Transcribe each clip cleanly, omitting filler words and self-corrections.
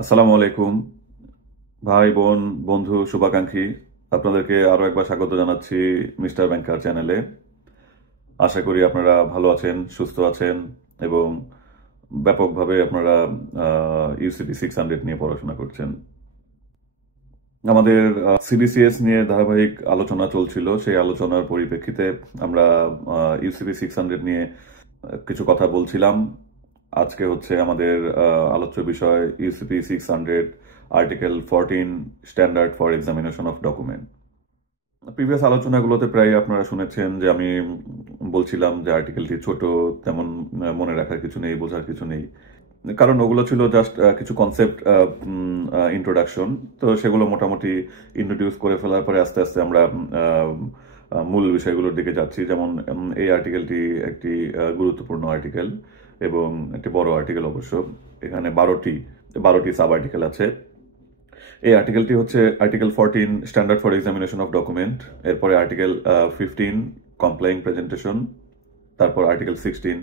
আসসালামু আলাইকুম ভাই বোন বন্ধু শুভাকাঙ্ক্ষী। আপনাদেরকে আরো একবার স্বাগত জানাচ্ছি মিস্টার ব্যাংকার চ্যানেলে। আশা করি আপনারা ভালো আছেন, সুস্থ আছেন এবং ব্যাপকভাবে আপনারা ইউসিপি 600 নিয়ে পড়াশোনা করছেন। আমাদের সিবিসিএস নিয়ে ধারাবাহিক আলোচনা চলছিল। সেই আলোচনার পরিপ্রেক্ষিতে আমরা ইউসিপি 600 নিয়ে কিছু কথা বলছিলাম। আজকে হচ্ছে আমাদের আলোচ্য বিষয় UCP 600 article 14 standard for examination of document. Previous আলোচনাগুলোতে প্রায় আপনারা শুনেছেন যে আমি বলছিলাম যে আর্টিকেলটি ছোট, তেমন মনে রাখার কিছু নেই, বোঝার কিছু নেই, কারণ ওগুলো ছিল জাস্ট কিছু কনসেপ্ট ইন্ট্রোডাকশন। তো সেগুলো মোটামুটি ইন্ট্রোডিউস করে ফেলার পরে আস্তে আস্তে আমরা মূল বিষয়গুলোর দিকে যাচ্ছি। যেমন এই আর্টিকেলটি একটি গুরুত্বপূর্ণ আর্টিকেল এবং একটি বড় আর্টিকেল অবশ্য। এখানে 12টি সাব আর্টিকেল আছে। এই আর্টিকেলটি হচ্ছে article 14 standard for examination of document, এরপরে আর্টিকেল 15 কমপ্লাইং প্রেজেন্টেশন, তারপর article 16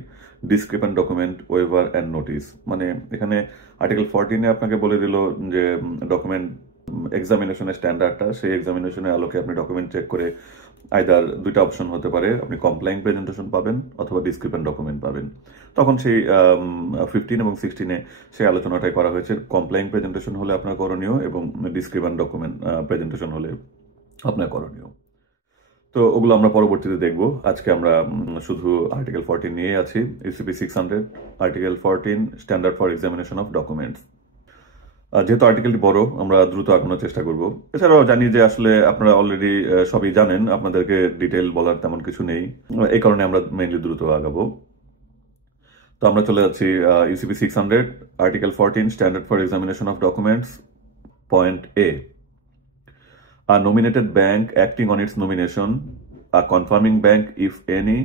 discrepant document waiver and notice. মানে এখানে আর্টিকেল 14-এ আপনাকে বলে দিল যে ডকুমেন্ট এক্সামিনেশনের স্ট্যান্ডার্ডটা, সেই এক্সামিনেশনের আলোকে আপনি ডকুমেন্ট চেক করে আইদার দুইটা অপশন হতে পারে, আপনি কমপ্লাইং প্রেজেন্টেশন পাবেন অথবা ডিসক্রিপেন্ট ডকুমেন্ট পাবেন। তখন সেই 15 এবং 16-এ সেই আলোচনাটাই করা হয়েছে। কমপ্লাইং প্রেজেন্টেশন হলে আপনার করণীয় এবং ডিসক্রিপেন্ট ডকুমেন্ট প্রেজেন্টেশন হলে আপনার করণীয়। তো ওগুলো আমরা পরবর্তীতে দেখব। আজকে আমরা শুধু আর্টিকেল 14 নিয়ে আছি। UCP 600 article 14 standard for examination of documents. যেহেতু আর্টিকেলটি বড়, আমরা দ্রুত আগানোর চেষ্টা করব। এছাড়াও জানি যে আসলে আপনারা অলরেডি সবই জানেন, আপনাদেরকে ডিটেল বলার তেমন কিছু নেই। এই কারণে আমরা মেইনলি দ্রুত আগাবো। তো আমরা চলে যাচ্ছি UCP 600 article 14 standard for examination of documents. Point A, a nominated bank acting on its nomination, a confirming bank if any,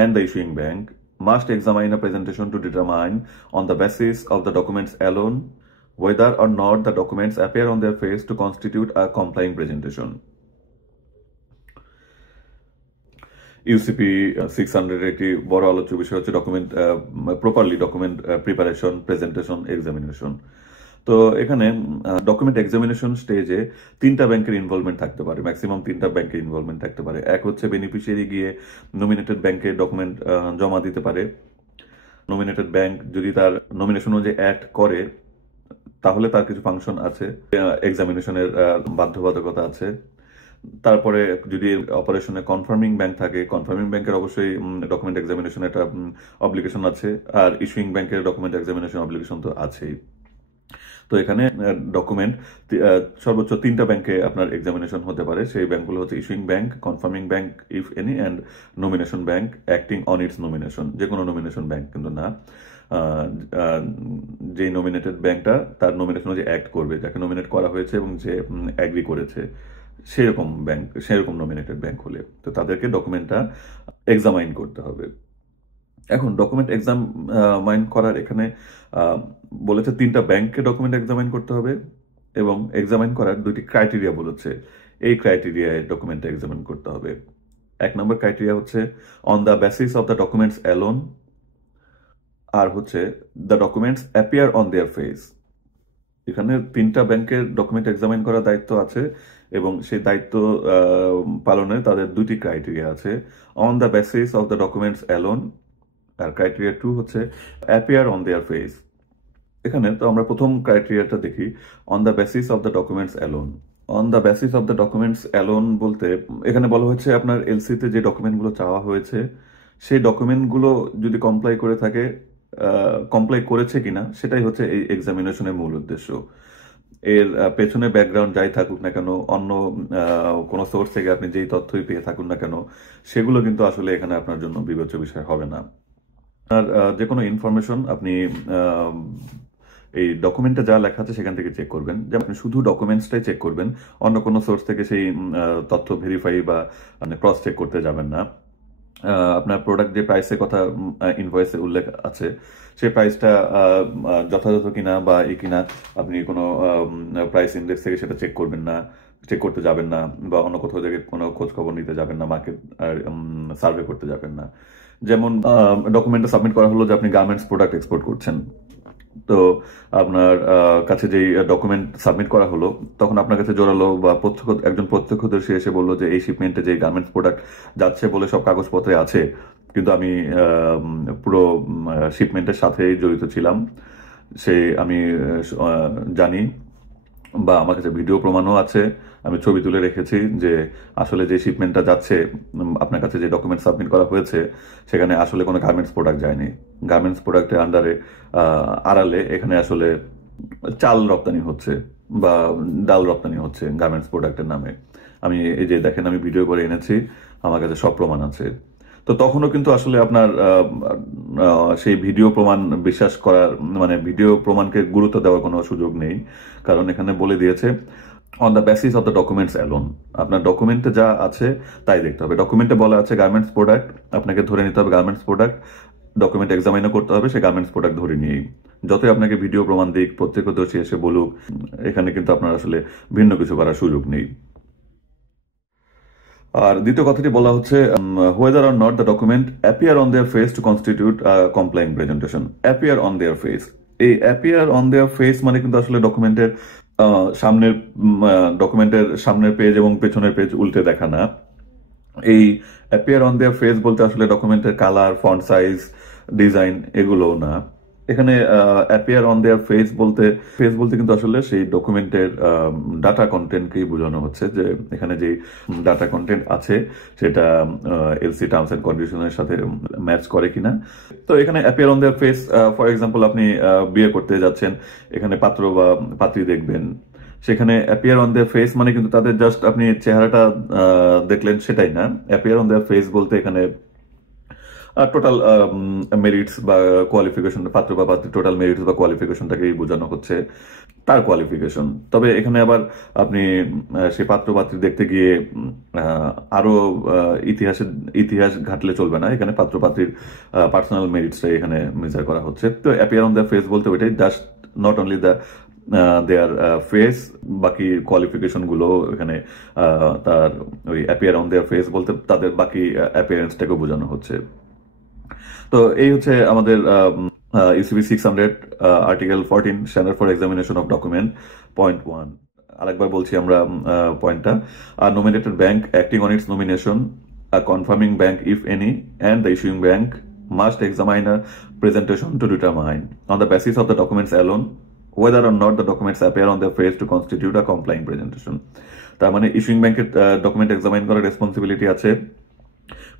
and the issuing bank must examine a presentation to determine on the basis of the documents alone whether or not the documents appear on their face to constitute a complying presentation. UCP 600 একটি বড় আলোচ্য বিষয় হচ্ছে document preparation, presentation, examination. তো এখানে document examination স্টেজে 3টা ব্যাংকের ইনভলভমেন্ট থাকতে পারে, ম্যাক্সিমাম 3টা ব্যাংকের ইনভলভমেন্ট থাকতে পারে। এক হচ্ছে বেনিফিশিয়ারি গিয়ে নমিনেটেড ব্যাংকে ডকুমেন্ট জমা দিতে পারে। নমিনেটেড ব্যাংক যদি তার নমিনেশন অনুযায়ী অ্যাক্ট করে তাহলে তার কিছু ফাংশন আছে, এক্সামিনেশনের বাধ্যবাধকতা আছে। তারপরে যদি অপারেশনে কনফার্মিং ব্যাংক থাকে, কনফার্মিং ব্যাংকের অবশ্যই ডকুমেন্ট এক্সামিনেশন একটা অব্লিগেশন আছে, আর ইস্যুইং ব্যাংকের ডকুমেন্ট এক্সামিনেশন অব্লিগেশন তো আছেই। তো এখানে ডকুমেন্ট সর্বোচ্চ 3টা ব্যাংকে আপনার এক্সামিনেশন হতে পারে। সেই ব্যাংকগুলো হচ্ছে issuing bank, confirming bank if any, and nomination bank acting on its nomination. যে কোনো নমিনেশন ব্যাংক কিন্তু না, যে নমিনেটেড ব্যাংকটা তার নমিনেশন যে অ্যাক্ট করবে, যাকে নমিনেট করা হয়েছে এবং যে অ্যাগ্রি করেছে, সেরকম ব্যাংক, সেরকম নমিনেটেড ব্যাংক হলে তো তাদেরকে ডকুমেন্টটা এক্সামাইন করতে হবে। এখন ডকুমেন্ট এক্সামাইন করার এখানে বলেছে 3টা ব্যাংককে ডকুমেন্ট এক্সামাইন করতে হবে এবং এক্সামাইন করার 2টি ক্রাইটেরিয়া বলেছে। এই ক্রাইটেরিয়ায় ডকুমেন্ট এক্সামিন করতে হবে। 1 নম্বর ক্রাইটেরিয়া হচ্ছে on the basis of the documents alone, আর হচ্ছে the documents appear on their face. এখানে 3টা ব্যাংকের ডকুমেন্ট এক্সামিন করার দায়িত্ব আছে এবং সেই দায়িত্ব পালনে তাদের 2টি ক্রাইটেরিয়া আছে, on the basis of the documents alone, আর ক্রাইটেরিয়া 2 হচ্ছে অ্যাপিয়ার অন দেয়ার ফেস। এখানে তো আমরা প্রথম ক্রাইটেরিয়াটা দেখি, on the basis of the documents alone. On the basis of the documents alone বলতে এখানে বলা হচ্ছে আপনার এলসিতে যে ডকুমেন্টগুলো চাওয়া হয়েছে সেই ডকুমেন্টগুলো যদি কমপ্লাই করে থাকে, কমপ্লাই করেছে কিনা, সেটাই হচ্ছে এই এক্সামিনেশনের মূল উদ্দেশ্য। এর পেছনে ব্যাকগ্রাউন্ড যাই থাকুক না কেন, অন্য কোনো সোর্স থেকে আপনি যেই তথ্যই পেয়ে থাকুন না কেন, সেগুলো কিন্তু আসলে এখানে আপনার জন্য বিবেচ্য বিষয় হবে না। আর যে কোনো ইনফরমেশন আপনি এই ডকুমেন্টে যা লেখা আছে সেখান থেকে চেক করবেন, যে আপনি শুধু ডকুমেন্টসটাই চেক করবেন, অন্য কোনো সোর্স থেকে সেই তথ্য ভেরিফাই বা ক্রস চেক করতে যাবেন না। আপনার প্রোডাক্ট যে প্রাইসের কথা ইনভয়েসে উল্লেখ আছে, সেই প্রাইসটা যথাযথ কিনা বা কিনা আপনি কোনো প্রাইস ইন্ডেক্স থেকে সেটা চেক করবেন না, চেক করতে যাবেন না, বা অন্য কোথাও থেকে কোনো খোঁজ খবর নিতে যাবেন না, মার্কেট সার্ভে করতে যাবেন না। যেমন ডকুমেন্টে সাবমিট করা হলো যে আপনি গার্মেন্টস প্রোডাক্ট এক্সপোর্ট করছেন, তো আপনার কাছে যেই ডকুমেন্ট সাবমিট করা হলো, তখন আপনার কাছে জোরালো বা একজন প্রত্যক্ষদর্শী এসে বললো যে এই শিপমেন্টে যে গার্মেন্টস প্রোডাক্ট যাচ্ছে বলে সব কাগজপত্রে আছে, কিন্তু আমি পুরো শিপমেন্টের সাথেই জড়িত ছিলাম, আমি জানি, বা আমার কাছে ভিডিও প্রমাণও আছে, আমি ছবি তুলে রেখেছি যে আসলে যে শিপমেন্টটা যাচ্ছে, আপনার কাছে যে ডকুমেন্ট সাবমিট করা হয়েছে, সেখানে আসলে কোনো গার্মেন্টস প্রোডাক্ট যায়নি। গার্মেন্টস প্রোডাক্টের আন্ডারে আড়ালে এখানে আসলে চাল রপ্তানি হচ্ছে বা ডাল রপ্তানি হচ্ছে গার্মেন্টস প্রোডাক্টের নামে। আমি এই যে দেখেন, আমি ভিডিও করে এনেছি, আমার কাছে সব প্রমাণ আছে। তো তখনও কিন্তু আসলে আপনার সেই ভিডিও প্রমাণ বিশ্বাস করার, মানে ভিডিও প্রমাণকে গুরুত্ব দেওয়ার কোনো সুযোগ নেই, কারণ এখানে বলে দিয়েছে on the basis of the documents alone. আপনার ডকুমেন্টে যা আছে তাই দেখতে হবে। ডকুমেন্টে বলা আছে গার্মেন্টস প্রোডাক্ট, আপনাকে ধরে নিতে হবে গার্মেন্টস প্রোডাক্ট, ডকুমেন্ট এক্সামাইনও করতে হবে সেই গার্মেন্টস প্রোডাক্ট ধরে নিয়েই। যতই আপনাকে ভিডিও প্রমাণ দিক, প্রত্যক্ষদর্শী এসে বলুক, এখানে কিন্তু আপনার আসলে ভিন্ন কিছু করার সুযোগ নেই। আর দ্বিতীয় কথাটি বলা হচ্ছে whether or not the document appear on their face to constitute কমপ্লাইং presentation. Appear on their face, এই অ্যাপিয়ার অন দেয়ার ফেস মানে কিন্তু আসলে ডকুমেন্টের সামনের পেজ এবং পেছনের পেজ উল্টে দেখা না। এই অ্যাপিয়ার অন দেয়ার ফেস বলতে আসলে ডকুমেন্টের কালার, ফন্ট সাইজ, ডিজাইন এগুলো না। এখানে অ্যাপিয়ার অন দেয়ার ফেস বলতে কিন্তু আসলে সেই ডকুমেন্টের ডাটা কন্টেন্টকেই বোঝানো হচ্ছে, যে এখানে যে ডাটা কন্টেন্ট আছে সেটা এলসি টার্মস এন্ড কন্ডিশনের সাথে ম্যাচ করে কিনা। তো এখানে appear on their face, for example আপনি বিয়ে করতে যাচ্ছেন, এখানে পাত্র বা পাত্রী দেখবেন, সেখানে অ্যাপিয়ার অন দেয়ার ফেস মানে কিন্তু তাদের জাস্ট আপনি চেহারাটা দেখলেন সেটাই না। অ্যাপিয়ার অন দেয়ার ফেস বলতে এখানে টোটাল মেরিটস বা কোয়ালিফিকেশন, পাত্র বা পাত্রী টোটাল মেরিটস বা কোয়ালিফিকেশনটাকেই বোঝানো হচ্ছে, তার কোয়ালিফিকেশন। তবে এখানে আবার আপনি সেই পাত্র পাত্রী দেখতে গিয়ে আরো ইতিহাস ঘাটলে চলবে না। এখানে পাত্র পাত্রীর পার্সোনাল মেরিটসটাই এখানে মেজার করা হচ্ছে। তো অ্যাপিয়ার অন দ্য ফেস বলতে ওইটাই, just not only the their face, বাকি কোয়ালিফিকেশন গুলো এখানে তার ওই অ্যাপিয়ার অন দেয়ার ফেস বলতে তাদের বাকি অ্যাপিয়ারেন্সটাকে বোঝানো হচ্ছে। তো এই হচ্ছে আমাদের UCB 600 article 14 standard for examination of document point 1। আরেকবার বলছি আমরা পয়েন্টটা। Nominated bank acting on its nomination, confirming bank if any, and the issuing bank must examine a presentation to determine on the basis of the documents alone whether or not the documents appear on their face to constitute a complying presentation. তার মানে issuing ব্যাংকের document examine করার responsibility আছে,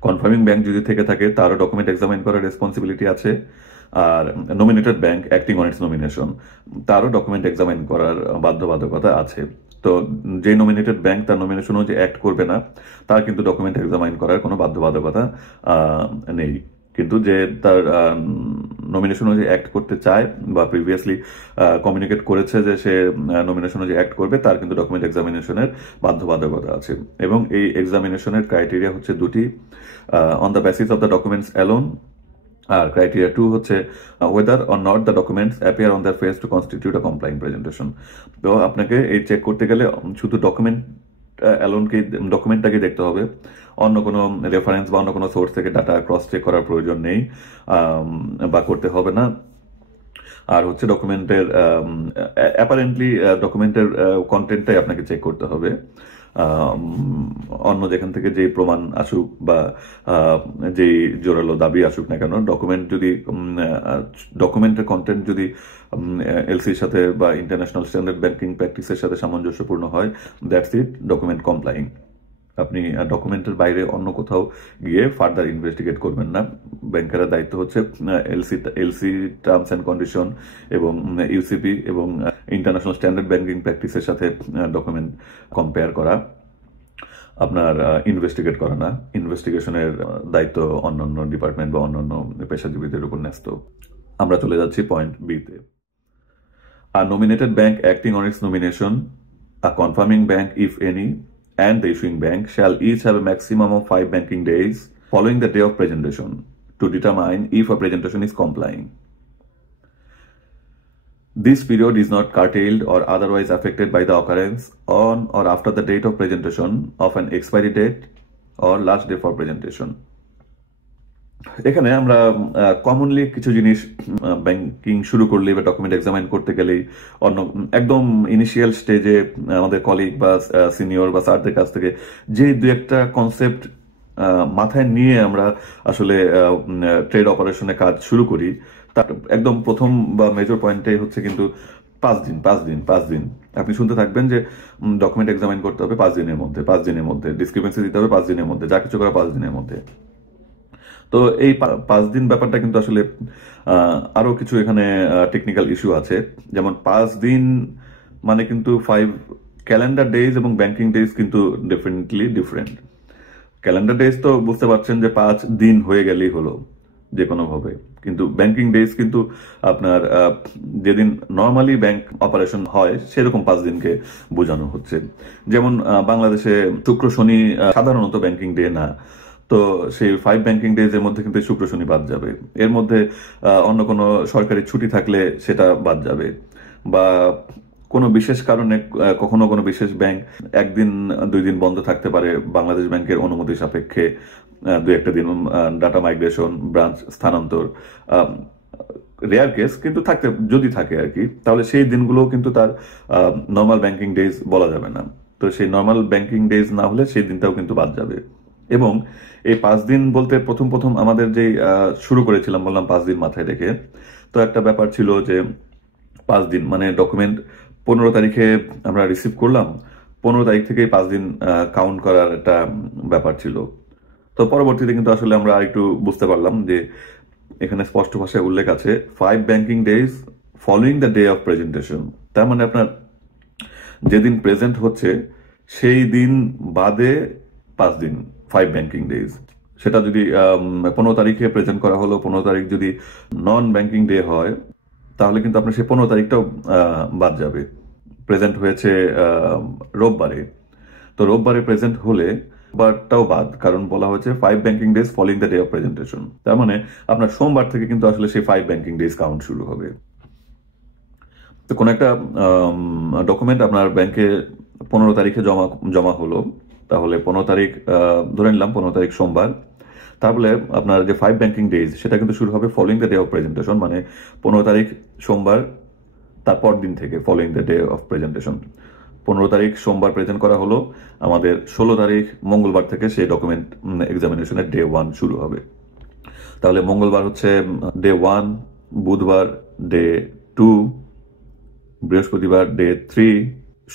confirming bank যদি থেকে থাকে তারও document examine করার রেসপন্সিবিলিটি আছে, আর nominated bank acting on its nomination তারও ডকুমেন্ট এক্সামাইন করার বাধ্যবাধকতা আছে। তো যে নমিনেটেড ব্যাংক তার নমিনেশন অনুযায়ী অ্যাক্ট করবে না, তার কিন্তু ডকুমেন্ট এক্সামাইন করার কোনো বাধ্যবাধকতা নেই। কিন্তু যে তার নমিনেশন অনুযায়ী অ্যাক্ট করতে চায় বা প্রিভিয়াসলি কমিউনিকেট করেছে যে সে নমিনেশন অনুযায়ী অ্যাক্ট করবে, তার কিন্তু ডকুমেন্ট এক্সামিনেশনের বাধ্যবাধকতা আছে। এবং এই এক্সামিনেশনের ক্রাইটেরিয়া হচ্ছে দুটি, on the basis of the documents alone, আর ক্রাইটেরিয়া 2 হচ্ছে whether or not the documents appear on their face to constitute a complying presentation. তো আপনাকে এই চেক করতে গেলে শুধু ডকুমেন্টটাকে দেখতে হবে, অন্য কোনো রেফারেন্স বা অন্য কোনো সোর্স থেকে ডাটা ক্রস চেক করার প্রয়োজন নেই বা করতে হবে না। আর হচ্ছে অ্যাপারেন্টলি ডকুমেন্টের কন্টেন্টটাই আপনাকে চেক করতে হবে। অন্য যেখান থেকে যেই প্রমাণ আসুক বা যেই জোরালো দাবি আসুক না কেন, ডকুমেন্টের কন্টেন্ট যদি এলসির সাথে বা ইন্টারন্যাশনাল স্ট্যান্ডার্ড ব্যাংকিং প্র্যাকটিসের সাথে সামঞ্জস্যপূর্ণ হয়, দ্যাটস ইট, ডকুমেন্ট কমপ্লাইং। আপনি ডকুমেন্টের বাইরে অন্য কোথাও গিয়ে ফার্দার ইনভেস্টিগেট করবেন না। ব্যাংকের দায়িত্ব হচ্ছে এলসি টার্মস অ্যান্ড কন্ডিশন এবং ইউসিপি এবং ইন্টারন্যাশনাল স্ট্যান্ডার্ড ব্যাংকিং প্র্যাকটিসের সাথে ডকুমেন্ট কম্পেয়ার করা, আপনার ইনভেস্টিগেট করা না। ইনভেস্টিগেশনের দায়িত্ব অন্যান্য ডিপার্টমেন্ট বা অন্যান্য পেশাজীবীদের উপর ন্যস্ত। আমরা চলে যাচ্ছি পয়েন্ট বিতে। A nominated bank acting on its nomination, a confirming bank if any, and the issuing bank shall each have a maximum of 5 banking days following the day of presentation to determine if a presentation is complying. This period is not curtailed or otherwise affected by the occurrence on or after the date of presentation of an expiry date or last day for presentation. এখানে আমরা commonly কিছু জিনিস banking শুরু করলে বা document examine করতে গেলেই অন্য একদম ইনিশিয়াল স্টেজে আমাদের কলিগ বা সিনিয়র বা স্যারদের কাছ থেকে যে দু একটা কনসেপ্ট মাথায় নিয়ে আমরা আসলে ট্রেড অপারেশনে কাজ শুরু করি, তার একদম প্রথম বা মেজর পয়েন্টটাই হচ্ছে কিন্তু 5 দিন আপনি শুনতে থাকবেন যে ডকুমেন্ট এক্সামাইন করতে হবে 5 দিনের মধ্যে ডিসক্রিপেন্সি দিতে হবে 5 দিনের মধ্যে, যা কিছু করা 5 দিনের মধ্যে। তো এই 5 দিন ব্যাপারটা কিন্তু আসলে আরো কিছু এখানে টেকনিক্যাল ইস্যু আছে। যেমন 5 দিন মানে কিন্তু 5 ক্যালেন্ডার ডেজ এবং ব্যাংকিং ডেজ কিন্তু ডেফিনেটলি ডিফারেন্ট। ক্যালেন্ডার ডেজ তো বুঝতে পারছেন যে 5 দিন হয়ে গেলেই হলো যে কোনো ভাবে, কিন্তু ব্যাংকিং ডেজ কিন্তু আপনার যেদিন নর্মালি ব্যাংক অপারেশন হয় সেরকম 5 দিনকে বোঝানো হচ্ছে। যেমন বাংলাদেশে শুক্র শনি সাধারণত ব্যাংকিং ডে না, তো সেই 5 ব্যাংকিং ডেজ এর মধ্যে কিন্তু শুক্র শনি বাদ যাবে। এর মধ্যে অন্য কোনো সরকারি ছুটি থাকলে সেটা বাদ যাবে, বা কোনো বিশেষ কারণে কখনো কোনো বিশেষ ব্যাংক 1 দিন 2 দিন বন্ধ থাকতে পারে বাংলাদেশ ব্যাংকের অনুমতি সাপেক্ষে, 2 একটা দিন ডাটা মাইগ্রেশন, ব্রাঞ্চ স্থানান্তর, রেয়ার কেস কিন্তু থাকতে যদি থাকে আর কি, তাহলে সেই দিনগুলো কিন্তু তার নর্মাল ব্যাংকিং ডেজ বলা যাবে না। তো সেই নর্মাল ব্যাংকিং ডেজ না হলে সেই দিনটাও কিন্তু বাদ যাবে। এবং এই 5 দিন বলতে প্রথম প্রথম আমাদের যে শুরু করেছিলাম বললাম 5 দিন মাথায় রেখে, তো একটা ব্যাপার ছিল যে 5 দিন মানে ডকুমেন্ট 15 তারিখে আমরা রিসিভ করলাম, 15 তারিখ থেকেই 5 দিন কাউন্ট করার একটা ব্যাপার ছিল। তো পরবর্তীতে কিন্তু আসলে আমরা আরেকটু বুঝতে পারলাম যে এখানে স্পষ্ট ভাষায় উল্লেখ আছে 5 banking days following the day of presentation. তার মানে আপনার যেদিন প্রেজেন্ট হচ্ছে সেই দিন বাদে 5 দিন, 5 ব্যাংকিং ডেজ। সেটা যদি 15 তারিখে প্রেজেন্ট করা হলো, 15 তারিখ যদি নন ব্যাংকিং ডে হয় তাহলে কিন্তু আপনার সেই 15 তারিখটাও বাদ যাবে। প্রেজেন্ট হয়েছে রোববারে, তো রোববারে প্রেজেন্ট হলে বারটাও বাদ, কারণ বলা হয়েছে 5 banking days following the day of presentation. তার মানে আপনার সোমবার থেকে কিন্তু আসলে সেই 5 ব্যাংকিং ডেজ কাউন্ট শুরু হবে। তো কোনো একটা ডকুমেন্ট আপনার ব্যাংকে 15 তারিখে জমা জমা হলো, তাহলে 15 তারিখ ধরে নিলাম 15 তারিখ সোমবার, তাহলে আপনার যে 5 ব্যাংকিং ডেজ সেটা কিন্তু শুরু হবে following the day of presentation, মানে 15 তারিখ সোমবার তারপর দিন থেকে following the day of presentation. 15 তারিখ সোমবার প্রেজেন্ট করা হলো, আমাদের 16 তারিখ মঙ্গলবার থেকে সেই ডকুমেন্ট এক্সামিনেশনের ডে 1 শুরু হবে। তাহলে মঙ্গলবার হচ্ছে ডে 1, বুধবার ডে 2, বৃহস্পতিবার ডে 3,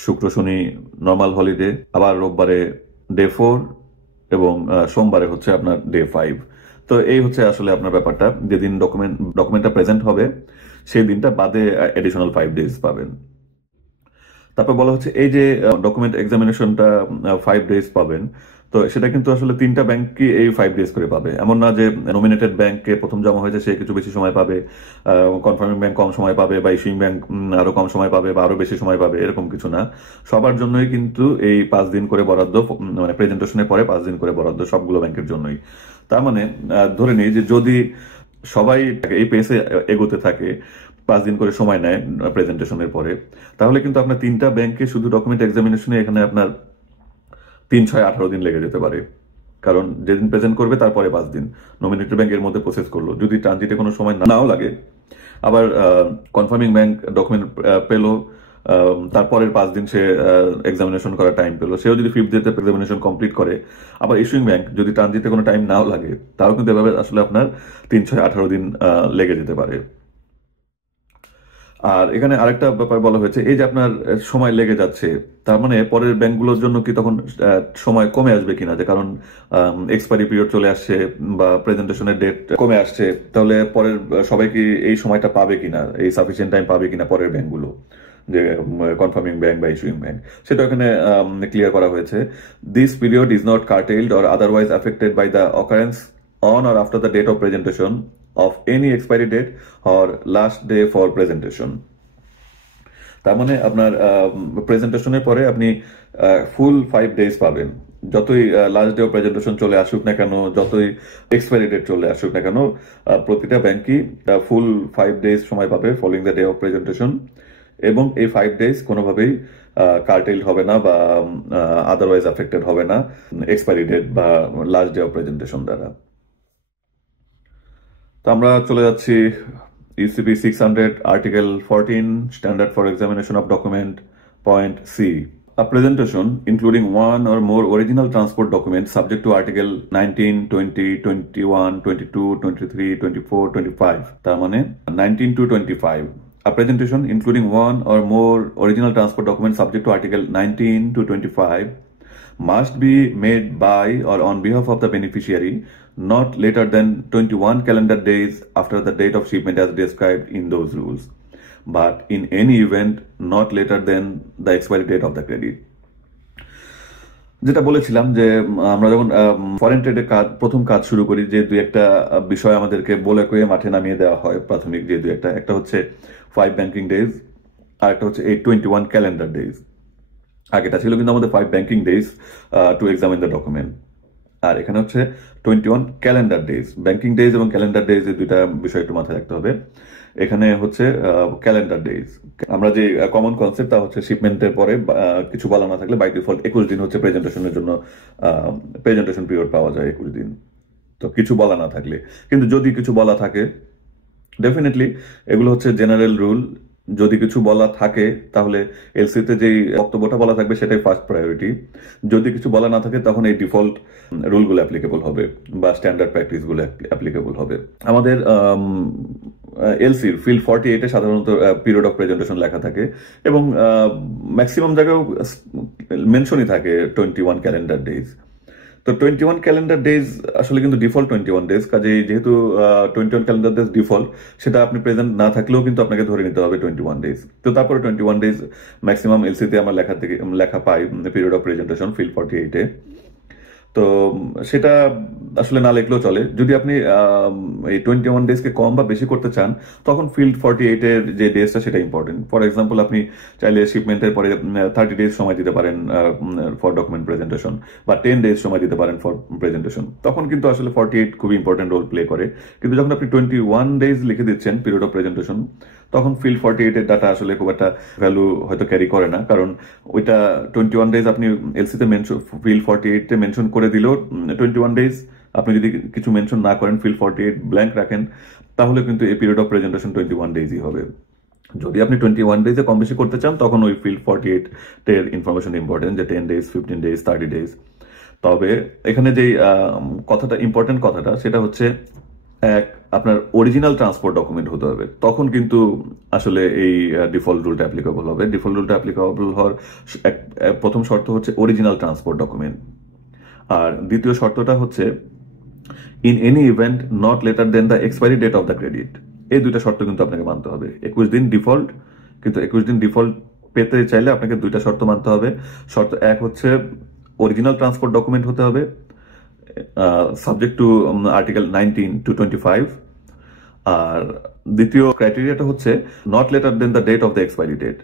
শুক্র শনি নর্মাল হলিডে, আবার রোববারে ডে 4 এবং সোমবারে হচ্ছে আপনার ডে 5। তো এই হচ্ছে আসলে আপনার ব্যাপারটা, যেদিন ডকুমেন্টটা প্রেজেন্ট হবে সেই দিনটা বাদে এডিশনাল 5 ডেজ পাবেন। তারপর বলা হচ্ছে এই যে ডকুমেন্ট এক্সামিনেশনটা 5 ডেজ পাবেন, তো সেটা কিন্তু আসলে 3টা ব্যাংকই এই 5 ডেজ করে পাবে। এমন না যে নমিনেটেড ব্যাংকে প্রথম জমা হয়েছে সে কিছু বেশি সময় পাবে, কনফার্মিং ব্যাংক কম সময় পাবে, বা ইস্যুইং ব্যাংক আরো কম সময় পাবে বা আরো বেশি সময় পাবে, এরকম কিছু না। সবার জন্যই কিন্তু এই 5 দিন করে বরাদ্দ, মানে প্রেজেন্টেশনের পরে 5 দিন করে বরাদ্দ সবগুলো ব্যাংকের জন্যই। তার মানে ধরে নিই যে যদি সবাই এই পেসে এগোতে থাকে, 5 দিন করে সময় নেয় প্রেজেন্টেশনের পরে, তাহলে কিন্তু আপনার 3টা ব্যাংকে শুধু ডকুমেন্ট এক্সামিনেশনে এখানে আপনার 3, 6, 18 দিন লেগে যেতে পারে। কারণ যেদিন প্রেজেন্ট করবে তারপরে 5 দিন নমিনেটেড ব্যাংক এর মধ্যে প্রসেস করলো, যদি ট্রানজিটে কোনো সময় নাও লাগে, আবার কনফার্মিং ব্যাংক ডকুমেন্ট পেলো, তারপরের 5 দিন সে এক্সামিনেশন করার টাইম পেলো, সেও যদি 5th ডেতে এক্সামিনেশন কমপ্লিট করে, আবার ইস্যুইং ব্যাংক যদি ট্রানজিটে কোনো টাইম নাও লাগে, তাও কিন্তু এভাবে আসলে আপনার 3, 6, 18 দিন লেগে যেতে পারে। আর এখানে আরেকটা ব্যাপার বলা হয়েছে, এই যে আপনার সময় লেগে যাচ্ছে, তার মানে পরের ব্যাংকগুলোর জন্য কি তখন সময় কমে আসবে কিনা, যে কারণ এক্সপায়ারি পিরিয়ড চলে আসছে বা প্রেজেন্টেশনের ডেট কমে আসছে, তাহলে পরের সবাই কি এই সময়টা পাবে কিনা, এই সাফিসিয়েন্ট টাইম পাবে কিনা পরের ব্যাংকগুলো, যে কনফার্মিং ব্যাংক বা ইস্যুইং ব্যাংক, সেটা এখানে ক্লিয়ার করা হয়েছে। This period is not curtailed or otherwise affected by the occurrence on or after the date of presentation of any expiry date or last day for presentation. তার মানে আপনার প্রেজেন্টেশনের পরে আপনি ফুল 5 ডেজ পাবেন, যতই লাস্ট ডে অফ প্রেজেন্টেশন চলে আসুক না কেন, যতই এক্সপায়ারি ডেট চলে আসুক না কেন, প্রতিটা ব্যাংকই ফুল 5 ডেজ সময় পাবে following the day of presentation, এবং এই 5 ডেজ কোনোভাবেই কার্টেল হবে না বা আদারওয়াইজ অ্যাফেক্টেড হবে না এক্সপায়ারি ডেট বা লাস্ট ডে অফ প্রেজেন্টেশন দ্বারা। তো আমরা চলে যাচ্ছি UCP 600 article 14 standard for examination of document point C A presentation including one or more original transport documents subject to Article 19, 20, 21, 22, 23, 24, 25. তার মানে 19 to 25. A presentation including one or more original transport documents subject to Article 19 to 25 must be made by or on behalf of the beneficiary not later than 21 calendar days after the date of shipment as described in those rules, but in any event not later than the expiry date of the credit. যেটা বলেছিলাম যে আমরা যখন foreign ট্রেডের প্রথম কাজ শুরু করি, যে দুই একটা বিষয় আমাদেরকে বলে কয়ে মাঠে নামিয়ে দেওয়া হয় প্রাথমিক, যে দুই একটা হচ্ছে 5 ব্যাংকিং ডেজ আর একটা হচ্ছে 21 ক্যালেন্ডার ডেজ। আগেটা ছিল কিন্তু আমাদের 5 banking days to examine the document, আর এখানে হচ্ছে 21 ক্যালেন্ডার ডেজ। ব্যাংকিং ডেজ এবং ক্যালেন্ডার ডেজ এই দুইটা বিষয় একটু মাথায় রাখতে হবে। এখানে হচ্ছে ক্যালেন্ডার ডেজ। আমরা যে কমন কনসেপ্ট তা হচ্ছে শিপমেন্টের পরে কিছু বলা না থাকলে বাই ডিফল্ট 21 দিন হচ্ছে প্রেজেন্টেশনের জন্য প্রেজেন্টেশন পিরিয়ড পাওয়া যায় 21 দিন, তো কিছু বলা না থাকলে। কিন্তু যদি কিছু বলা থাকে, ডেফিনেটলি এগুলো হচ্ছে জেনারেল রুল। যদি কিছু বলা থাকে তাহলে এলসিতে যেই বক্তব্যটা বলা থাকবে সেটাই ফার্স্ট প্রায়োরিটি। যদি কিছু বলা না থাকে তখন এই ডিফল্ট রুলগুলো অ্যাপ্লিকেবল হবে বা স্ট্যান্ডার্ড প্র্যাকটিসগুলো অ্যাপ্লিকেবল হবে। আমাদের এলসির ফিল্ড 48-এ সাধারণত পিরিয়ড অফ প্রেজেন্টেশন লেখা থাকে এবং ম্যাক্সিমাম জায়গায় মেনশনই থাকে 21 ক্যালেন্ডার ডেজ। তো 21 ক্যালেন্ডার ডেজ আসলে কিন্তু ডিফল্ট 21 ডেজ, কাজে যেহেতু 21 ক্যালেন্ডার ডেজ ডিফল্ট, সেটা আপনি প্রেজেন্ট না থাকলেও কিন্তু আপনাকে ধরে নিতে হবে 21 ডেজ। তো তারপরে 21 ডেজ ম্যাক্সিমাম এলসিতে আমরা লেখা পাই পিরিয়ড অফ প্রেজেন্টেশন ফিল্ড 48-এ। তো সেটা আসলে না লিখলেও চলে। যদি আপনি এই 21 ডেজকে কম বা বেশি করতে চান, তখন ফিল্ড 48-এর যে ডেজটা সেটা ইম্পর্টেন্ট। ফর এক্সাম্পল, আপনি চাইলে শিপমেন্টের পরে 30 ডেজ সময় দিতে পারেন ফর ডকুমেন্ট প্রেজেন্টেশন, বা 10 ডেজ সময় দিতে পারেন ফর প্রেজেন্টেশন। তখন কিন্তু আসলে 48 খুবই ইম্পর্টেন্ট রোল প্লে করে। কিন্তু যখন আপনি 21 ডেজ লিখে দিচ্ছেন পিরিয়ড অফ প্রেজেন্টেশন, তখন ফিল্ড 48-এর ডাটা আসলে খুব একটা ভ্যালু হয়তো ক্যারি করে না, কারণ ওইটা 21 ডেজ আপনি এলসিতে মেনশন ফিল্ড 48-এ মেনশন করে দিলেও 21 ডেজ আপনি যদি কিছু মেনশন না করেন, ফিল্ড 48 ব্ল্যাঙ্ক রাখেন, তাহলে কিন্তু এই পিরিয়ড অফ প্রেজেন্টেশন 21 ডেজই হবে। যদি আপনি 21 ডেজে কম বেশি করতে চান, তখন ওই ফিল্ড 48-এর ইনফরমেশন ইম্পর্টেন্ট, যে 10 ডেজ, 15 ডেজ, 30 ডেজ। তবে এখানে যে কথাটা ইম্পর্টেন্ট কথাটা, সেটা হচ্ছে আপনার অরিজিনাল ট্রান্সপোর্ট ডকুমেন্ট হতে হবে, তখন কিন্তু আসলে এই ডিফল্ট রুলটা অ্যাপ্লিকেবল হবে। ডিফল্ট রুলটা অ্যাপ্লিকেবল হওয়ার প্রথম শর্ত হচ্ছে অরিজিনাল ট্রান্সপোর্ট ডকুমেন্ট, আর দ্বিতীয় শর্তটা হচ্ছে in any event not later than the expiry date of the credit. এই দুইটা শর্ত কিন্তু আপনাকে মানতে হবে। 21 দিন ডিফল্ট, কিন্তু 21 দিন ডিফল্ট পেতে চাইলে আপনাকে দুইটা শর্ত মানতে হবে। শর্ত এক হচ্ছে অরিজিনাল ট্রান্সপোর্ট ডকুমেন্ট হতে হবে, সাবজেক্ট টু আর্টিকেল 19 to 25, আর দ্বিতীয় ক্রাইটেরিয়াটা হচ্ছে not later than the date of the expiry date.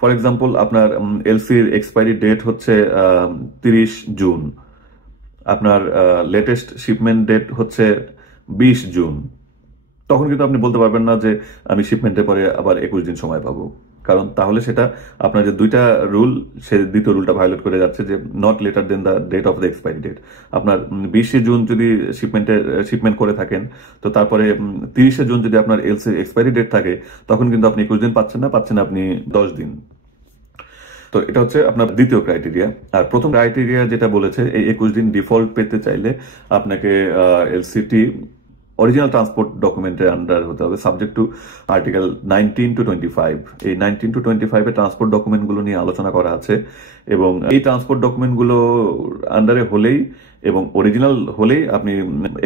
For example, আপনার এলসির এক্সপায়ারি ডেট হচ্ছে 30 জুন, আপনার লেটেস্ট শিপমেন্ট ডেট হচ্ছে 20 জুন, তখন কিন্তু আপনি বলতে পারবেন না যে আমি শিপমেন্টের পরে আবার 21 দিন সময় পাবো, কারণ তাহলে সেটা আপনার যে দুইটা রুল, সে দ্বিতীয় রুলটা ভায়োলেট করে যাচ্ছে, যে not later than the date of the expiry date. আপনার 20 জুন যদি শিপমেন্ট করে থাকেন, তো তারপরে 30 জুন যদি আপনার এলসি এক্সপায়ারি ডেট থাকে, তখন কিন্তু আপনি 21 দিন পাচ্ছেন না আপনি 10 দিন। তো এটা হচ্ছে আপনার দ্বিতীয় ক্রাইটেরিয়া। আর প্রথম ক্রাইটেরিয়া যেটা বলেছে, এই 21 দিন ডিফল্ট পেতে চাইলে আপনাকে এলসিটি অরিজিনাল ট্রান্সপোর্ট ডকুমেন্টের আন্ডার হতে হবে, সাবজেক্ট টু আর্টিকেল 19 to 25। এই 19 to 25-এ ট্রান্সপোর্ট ডকুমেন্টগুলো নিয়ে আলোচনা করা আছে, এবং এই ট্রান্সপোর্ট ডকুমেন্টগুলো আন্ডারে হলেই এবং অরিজিনাল হলেই আপনি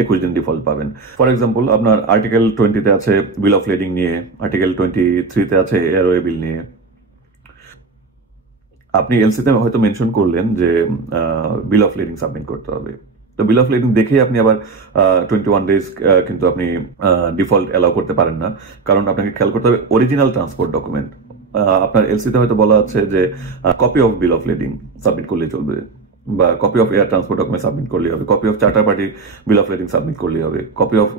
21 দিন ডিফল্ট পাবেন। ফর এক্সাম্পল, আপনার আর্টিকেল 20-তে আছে বিল অফ লেডিং নিয়ে, আর্টিকেল 23-তে আছে এয়ারওয়ে বিল নিয়ে। আপনি এলসিতে হয়তো মেনশন করলেন যে বিল অফ লেডিং সাবমিট করতে হবে, তো বিল অফ লেডিং দেখেই আপনি আবার 21 ডেজ কিন্তু আপনি ডিফল্ট অ্যালাউ করতে পারেন না, কারণ আপনাকে খেয়াল করতে হবে অরিজিনাল ট্রান্সপোর্ট ডকুমেন্ট। আপনার এলসিতে হয়তো বলা আছে যে copy of bill of lading submit করলে চলবে, বা copy of air transport document submit করলে হবে, copy of charter party bill of lading submit করলে হবে, copy of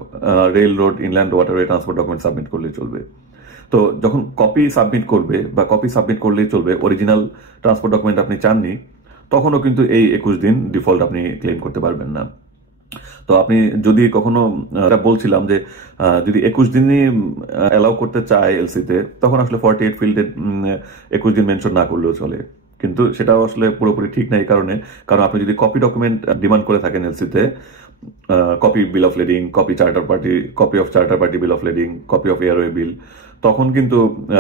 rail road inland waterway transport document submit করলে চলবে। তো যখন কপি সাবমিট করবে বা কপি সাবমিট করলেই চলবে, অরিজিনাল ট্রান্সপোর্ট ডকুমেন্ট আপনি চাননি, তখনও কিন্তু এই 21 দিন ডিফল্ট আপনি ক্লেম করতে পারবেন না। তো আপনি যদি কখনো বলছিলাম যে যদি 21 দিনই অ্যালাউ করতে চায় এলসিতে, তখন আসলে 48 ফিল্ডে 21 দিন মেনশন না করলেও চলে। কিন্তু সেটাও আসলে পুরোপুরি ঠিক নাই, কারণ আপনি যদি কপি ডকুমেন্ট ডিমান্ড করে থাকেন এলসিতে, copy bill of lading, copy of charter party bill of lading, copy of airway bill, তখন কিন্তু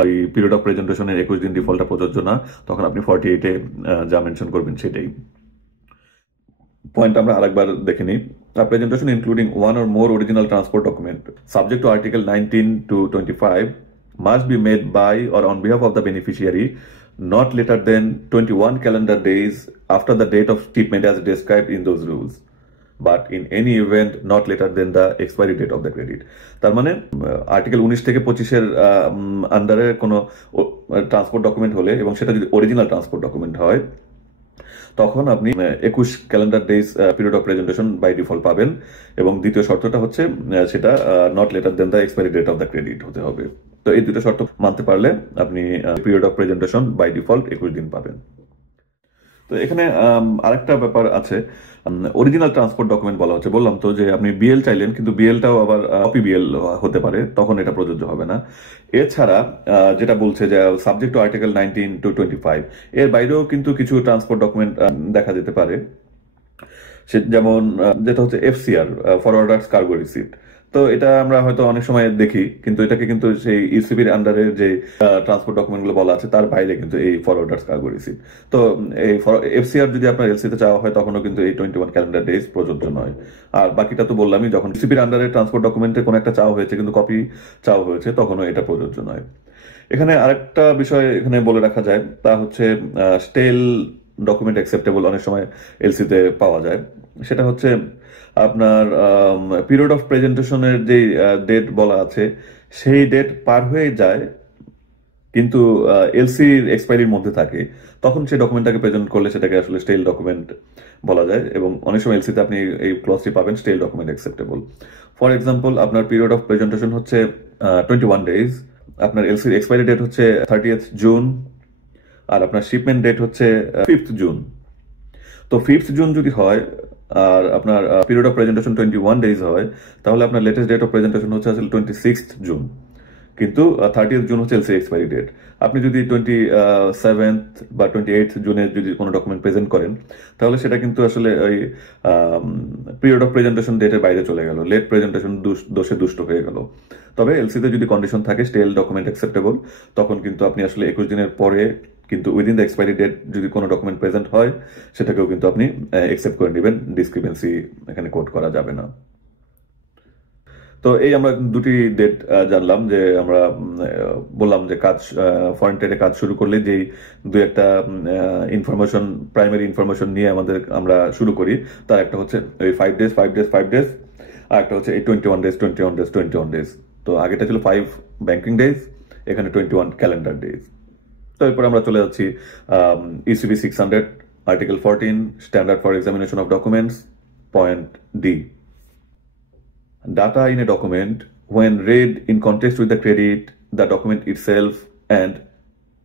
এই পিরিয়ড অফ প্রেজেন্টেশনের 21 দিন ডিফল্টটা প্রযোজ্য না। তখন আপনি 48-এ যা মেনশন করবেন সেটাই। পয়েন্ট আমরা আরেকবার দেখে নিই। Presentation including one or more original transport document subject to article 19 to 25 must be made by or on behalf of the beneficiary not later than 21 calendar days after the date of shipment as described in those rules, but in any event not later than the expiry date of the credit. তার মানে article 19 থেকে 25-এর আন্ডারে কোনো transport document হলে, এবং সেটা যদি original transport document হয়, তখন আপনি 21 calendar days period of presentation by default পাবেন। এবং দ্বিতীয় শর্তটা হচ্ছে সেটা not later than the expiry date of the credit হতে হবে। তো এই দুটো শর্ত মানতে পারলে আপনি period of presentation by default 21 দিন পাবেন। তো এখানে আরেকটা ব্যাপার আছে, অরিজিনাল ট্রান্সপোর্ট ডকুমেন্ট বলা হচ্ছে। বললাম তো যে আপনি বিএল চাইলেন, কিন্তু বিএলটাও আবার কপি বিএল হতে পারে, তখন এটা প্রযোজ্য হবে না। এছাড়া যেটা বলছে যে সাবজেক্ট টু আর্টিকেল 19 to 25, এর বাইরেও কিন্তু কিছু ট্রান্সপোর্ট ডকুমেন্ট দেখা যেতে পারে। যেমন যেটা হচ্ছে এফসিআর, ফরওয়ার্ডার্স কার্গো রিসিপ্ট। তো এটা আমরা হয়তো অনেক সময় দেখি, কিন্তু এটাকে কিন্তু সেই ইউসিবির আন্ডারে যে ট্রান্সপোর্ট ডকুমেন্ট গুলো বলা আছে তার বাইরে কিন্তু এই ফরওয়ার্ডার্স কার্গো রিসিপ্ট। তো এই এফসিআর যদি আপনার এলসিতে চাওয়া হয়, তখনও কিন্তু এই 21 ক্যালেন্ডার ডেজ প্রযোজ্য নয়। আর বাকিটা তো বললামই, যখন ইউসিবির আন্ডারে ট্রান্সপোর্ট ডকুমেন্টে কোনো একটা চাওয়া হয়েছে কিন্তু কপি চাওয়া হয়েছে, তখনও এটা প্রযোজ্য নয়। এখানে আরেকটা বিষয় এখানে বলে রাখা যায়, তা হচ্ছে স্টেল ডকুমেন্ট অ্যাকসেপ্টেবল অনেক সময় এলসিতে পাওয়া যায়। সেটা হচ্ছে আপনার পিরিয়ড অফ প্রেজেন্টেশনের যে ডেট বলা আছে সেই ডেট পার হয়ে যায়, কিন্তু এলসির এক্সপায়ারির মধ্যে থাকে, তখন সেই ডকুমেন্টটাকে প্রেজেন্ট করলে সেটাকে আসলে স্টেল ডকুমেন্ট বলা যায়। এবং অনেক সময় এলসিতে আপনি এই ক্লজটি পাবেন, স্টেল ডকুমেন্ট অ্যাকসেপ্টেবল। ফর এক্সাম্পল, আপনার পিরিয়ড অফ প্রেজেন্টেশন হচ্ছে 21 ডেজ, আপনার এলসির এক্সপায়ারি ডেট হচ্ছে 30th জুন, আর আপনার শিপমেন্ট ডেট হচ্ছে 5th জুন। তো 5th জুন যদি হয় আর আপনার পিরিয়ড অফ প্রেজেন্টেশন 21 ডেজ হয়, তাহলে আপনার লেটেস্ট ডেট অফ প্রেজেন্টেশন হচ্ছে আসলে 26th জুন, কিন্তু 30th জুন হচ্ছে এলসি এক্সপায়ারি ডেট। আপনি যদি 27th বা 28th জুনে যদি কোনো ডকুমেন্ট প্রেজেন্ট করেন, তাহলে সেটা কিন্তু আসলে ওই পিরিয়ড অফ প্রেজেন্টেশন ডেটের বাইরে চলে গেল, লেট প্রেজেন্টেশন দোষে দুষ্ট হয়ে গেল। তবে এলসিতে যদি কন্ডিশন থাকে স্টেল ডকুমেন্ট অ্যাকসেপ্টেবল, তখন কিন্তু আপনি আসলে 21 দিনের পরে কিন্তু উইদিন দ্য এক্সপায়ারি ডেট যদি কোনো ডকুমেন্ট প্রেজেন্ট হয়, সেটাকেও কিন্তু আপনি অ্যাকসেপ্ট করে নেবেন, ডিসক্রিপেন্সি এখানে কোড করা যাবে না। তো এই আমরা দুটি ডেট জানলাম, যে আমরা বললাম যে ফরেন ট্রেডে কাজ শুরু করলে যেই দুই একটা ইনফরমেশন, প্রাইমারি ইনফরমেশন নিয়ে আমরা শুরু করি, তার একটা হচ্ছে এই 5 ডেজ, আর একটা হচ্ছে এই 21 ডেজ। তো আগেটা ছিল 5 ব্যাংকিং ডেজ, এখানে 21 ক্যালেন্ডার ডেজ। তো এরপর আমরা চলে যাচ্ছি UCB 600 article 14 standard for examination of documents, point D. Data in a document, when read in context with the credit, the document itself, and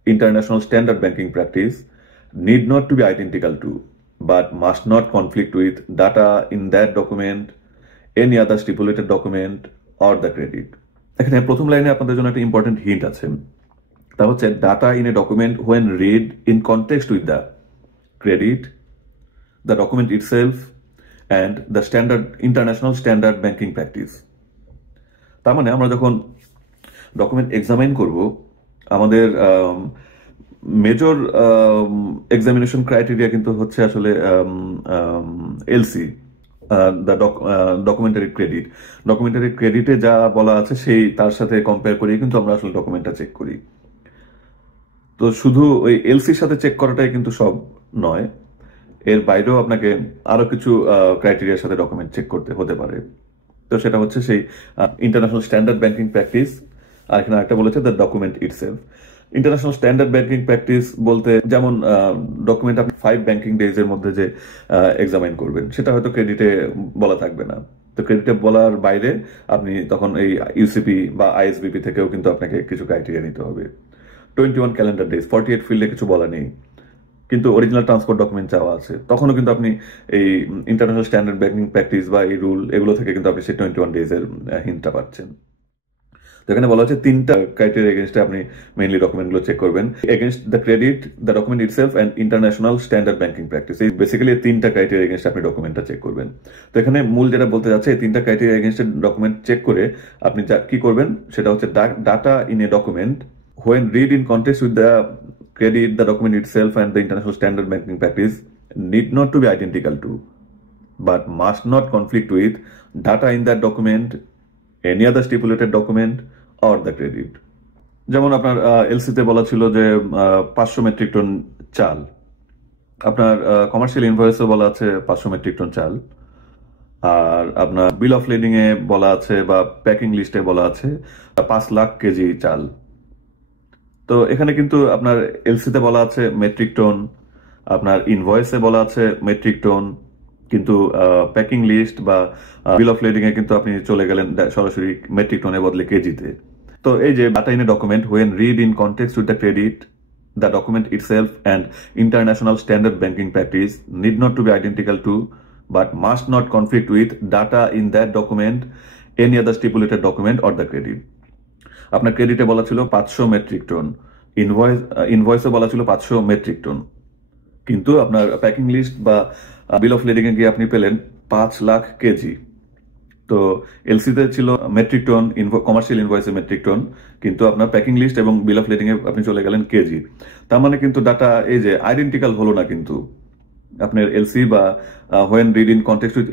international standard banking practice, need not to be identical to, but must not conflict with data in that document, any other stipulated document, or the credit. এখানে প্রথম লাইনে আপনাদের জন্য একটা important hint আছে, তা হচ্ছে data in a document when read in context with the credit, the document itself, and the international standard banking practice. তার মানে আমরা যখন ডকুমেন্ট এক্সামাইন করব, আমাদের মেজর এক্সামিনেশন ক্রাইটেরিয়া কিন্তু হচ্ছে আসলে এলসি, ডকুমেন্টারি ক্রেডিটে যা বলা আছে সেই তার সাথে কম্পেয়ার করি কিন্তু আমরা আসলে ডকুমেন্টটা চেক করি। তো শুধু ওই এলসির সাথে চেক করাটাই কিন্তু সব নয়, এর বাইরেও আপনাকে আরো কিছু ক্রাইটেরিয়ার সাথে ডকুমেন্ট চেক করতে হতে পারে। তো সেটা হচ্ছে সেই ইন্টারন্যাশনাল স্ট্যান্ডার্ড ব্যাংকিং প্র্যাকটিস। আর এখানে একটা বলেছে the document itself. International standard banking practice বলতে যেমন ডকুমেন্ট আপনি 5 ব্যাংকিং ডেজ এর মধ্যে যে এক্সামাইন করবেন, সেটা হয়তো ক্রেডিটে বলা থাকবে না। তো ক্রেডিটে বলার বাইরে আপনি তখন এই ইউসিপি বা আইএসবিপি থেকেও কিন্তু আপনাকে কিছু ক্রাইটেরিয়া নিতে হবে। 21 ক্যালেন্ডার ডেজ, 48 ফিল্ডে কিছু বলা নেই। কিন্তু অরিজিনাল ট্রান্সপোর্ট ডকুমেন্ট চাওয়া আছে, তখনও কিন্তু আপনি এই ইন্টারন্যাশনাল স্ট্যান্ডার্ড ব্যাংকিং প্র্যাকটিস বা এই রুল এগুলো থেকে কিন্তু আপনি সেই 21 ডেজের হিন্টটা পাচ্ছেন। তো এখানে বলা হচ্ছে 3টা ক্রাইটেরিয়া এগেনস্টে আপনি মেইনলি ডকুমেন্টগুলো চেক করবেন। Against the credit, the document itself and international standard banking practice. এই বেসিক্যালি 3টা ক্রাইটেরিয়া এগেনস্টে আপনি ডকুমেন্টটা চেক করবেন। তো এখানে মূল যেটা বলতে যাচ্ছে, এই 3টা ক্রাইটেরিয়া এগেনস্টে ডকুমেন্ট চেক করে আপনি কি করবেন সেটা হচ্ছে data in a document when read in context with the credit, the document itself and the international standard banking practice need not to be identical to, but must not conflict with data in that document, any other stipulated document or the credit. যেমন আপনার এলসিতে বলা ছিল যে 500 metric ton চাল, আপনার commercial ইনভয়েসে বলা আছে 500 মেট্রিক টন চাল, আর আপনার বিল অফ লেডিং এ বলা আছে বা প্যাকিং লিস্টে বলা আছে 5 লাখ কেজি চাল। তো এখানে কিন্তু আপনার এলসিতে বলা আছে মেট্রিক টন, আপনার ইনভয়েসে বলা আছে মেট্রিক টন, কিন্তু প্যাকিং লিস্ট বা বিল অফ লেডিং এ কিন্তু আপনি চলে গেলেন সরাসরি মেট্রিক টনের বদলে কেজিতে। তো এই যে data in a document when read in context with the credit, the document itself and international standard banking practice need not to be identical to, but must not conflict with data in that document, any other stipulated document or the credit. আপনার ক্রেডিটে বলা ছিল 500 metric ton, ইনভয়েসে বলা ছিল 500 metric ton, কিন্তু আপনার packing list বা bill of lading এ গিয়ে আপনি পেলেন 5 লাখ কেজি। তো এলসিতে ছিল মেট্রিক টন, কমার্শিয়াল ইনভয়েসে মেট্রিক টন, কিন্তু আপনার প্যাকিং লিস্ট এবং বিল অফ লেডিং এ আপনি চলে গেলেন কেজি। তার মানে কিন্তু ডাটা এই যে আইডেন্টিক্যাল হলো না, কিন্তু আপনার এলসি বা when read in context with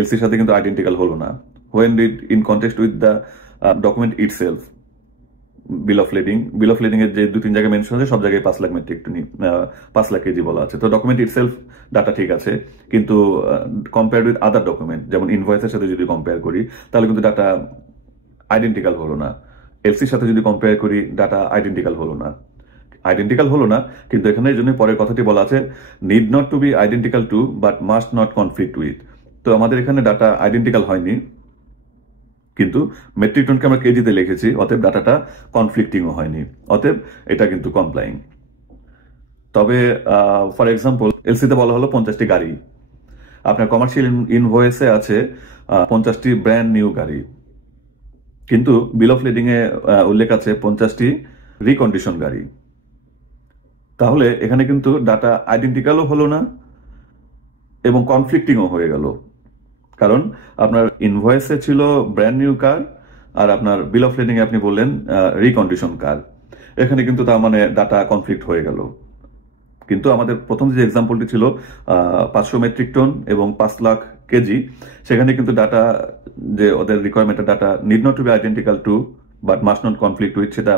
এলসির সাথে কিন্তু আইডেন্টিক্যাল হলো না। when read in context with the document itself, bill of lading এর যে 2-3 জায়গায় মেনশন আছে সব জায়গায় 5 lakh metric ton 5 lakh KG বলা আছে। তো ডকুমেন্ট ইটসেলফ ডাটা ঠিক আছে, কিন্তু কম্পেয়ার উইথ আদার ডকুমেন্ট যেমন ইনভয়েসের সাথে যদি কম্পেয়ার করি তাহলে কিন্তু ডাটা আইডেন্টিক্যাল হলো না। এলসির সাথে যদি কম্পেয়ার করি ডাটা আইডেন্টিক্যাল হলো না, কিন্তু এখানে এই জন্য পরের কথাটি বলা আছে need not to be identical to but must not conflict with. তো আমাদের এখানে ডাটা আইডেন্টিক্যাল হয়নি, কিন্তু মেট্রিক টনকে আমরা কেজিতে লিখেছি, অতএব ডাটাটা কনফ্লিক্টিংও হয়নি, অতএব এটা কিন্তু কমপ্লাইং। তবে ফর এক্সাম্পল এলসিতে বলা হলো 50টি গাড়ি, আপনার কমার্শিয়াল ইনভয়েসে আছে 50টি ব্র্যান্ড নিউ গাড়ি, কিন্তু বিল অফ লেডিং এ উল্লেখ আছে 50টি রিকন্ডিশন গাড়ি। তাহলে এখানে কিন্তু ডাটা আইডেন্টিক্যালও হলো না এবং কনফ্লিক্টিংও হয়ে গেল, কারণ আপনার ইনভয়েসে ছিল ব্র্যান্ড নিউ কার আর আপনার বিল অফ লেডিং এ আপনি বললেন রিকন্ডিশন কার। এখানে কিন্তু তার মানে ডাটা কনফ্লিক্ট হয়ে গেল। কিন্তু আমাদের প্রথম যে এক্সাম্পলটি ছিল 500 মেট্রিক টন এবং 5 লাখ কেজি, সেখানে কিন্তু ডাটা যে ওদের রিকোয়ারমেন্টের data need not to be identical to but must not conflict with, সেটা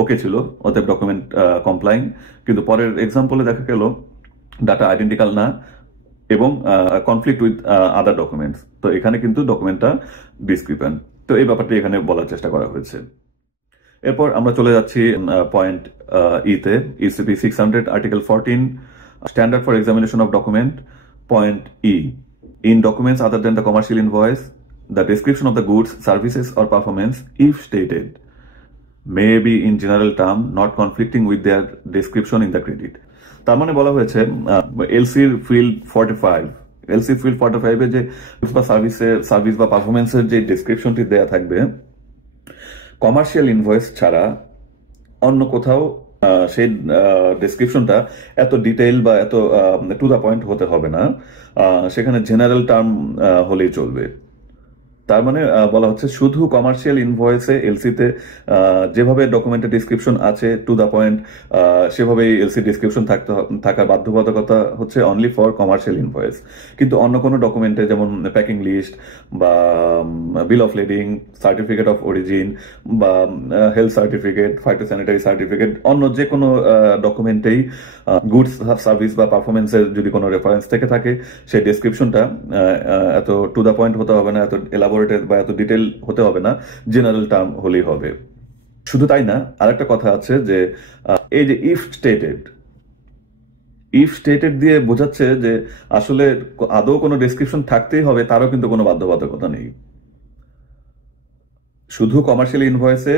ওকে ছিল, ওদের ডকুমেন্ট কমপ্লাইং। কিন্তু পরের এক্সাম্পলে দেখা গেল ডাটা আইডেন্টিক্যাল না এবং কনফ্লিক্ট উইথ আদার ডকুমেন্টস। তো এখানে কিন্তু ডকুমেন্টটা ডিসক্রিপেন্ট। তো এই ব্যাপারটি এখানে বলার চেষ্টা করা হয়েছে। এরপর আমরা চলে যাচ্ছি পয়েন্ট ইতে, UCP 600 article 14 standard for examination of document. Point E, in documents other than the commercial invoice, the description of the goods, services or performance if stated may be in general term not conflicting with their description in the credit। তার মানে বলা হয়েছে এলসির field 45 এ যে service বা পারফরমেন্সের যে ডেসক্রিপশনটি দেয়া থাকবে, কমার্শিয়াল ইনভয়েস ছাড়া অন্য কোথাও সেই ডেসক্রিপশনটা এত ডিটেইল বা এত টু দ্য পয়েন্ট হতে হবে না, সেখানে জেনারেল টার্ম হলেই চলবে। তার মানে বলা হচ্ছে শুধু কমার্শিয়াল ইনভয়েসে এলসিতে যেভাবে ডকুমেন্টের ডিসক্রিপশন আছে টু দ্য পয়েন্ট, সেভাবেই এলসি ডিসক্রিপশন থাকার বাধ্যবাধকতা হচ্ছে অনলি ফর কমার্শিয়াল ইনভয়েস। কিন্তু অন্য কোনো ডকুমেন্টে যেমন প্যাকিং লিস্ট বা bill of lading, certificate of origin বা হেলথ সার্টিফিকেট, ফাইটোস্যানিটারি সার্টিফিকেট, অন্য যে কোনো ডকুমেন্টেই গুডস সার্ভিস বা পারফরমেন্সের যদি কোনো রেফারেন্স থেকে থাকে, সেই ডেসক্রিপশনটা এত টু দ্য পয়েন্ট হতে হবে না, এত এলাবোরেটেড বা এত ডিটেল হতে হবে না, জেনারেল টার্ম হলেই হবে। শুধু তাই না, আরেকটা কথা আছে যে এই যে ইফ স্টেটেড দিয়ে বোঝাচ্ছে যে আসলে আদৌ কোনো ডেসক্রিপশন থাকতেই হবে তারও কিন্তু কোনো বাধ্যবাধকতা নেই। শুধু কমার্শিয়াল ইনভয়েসে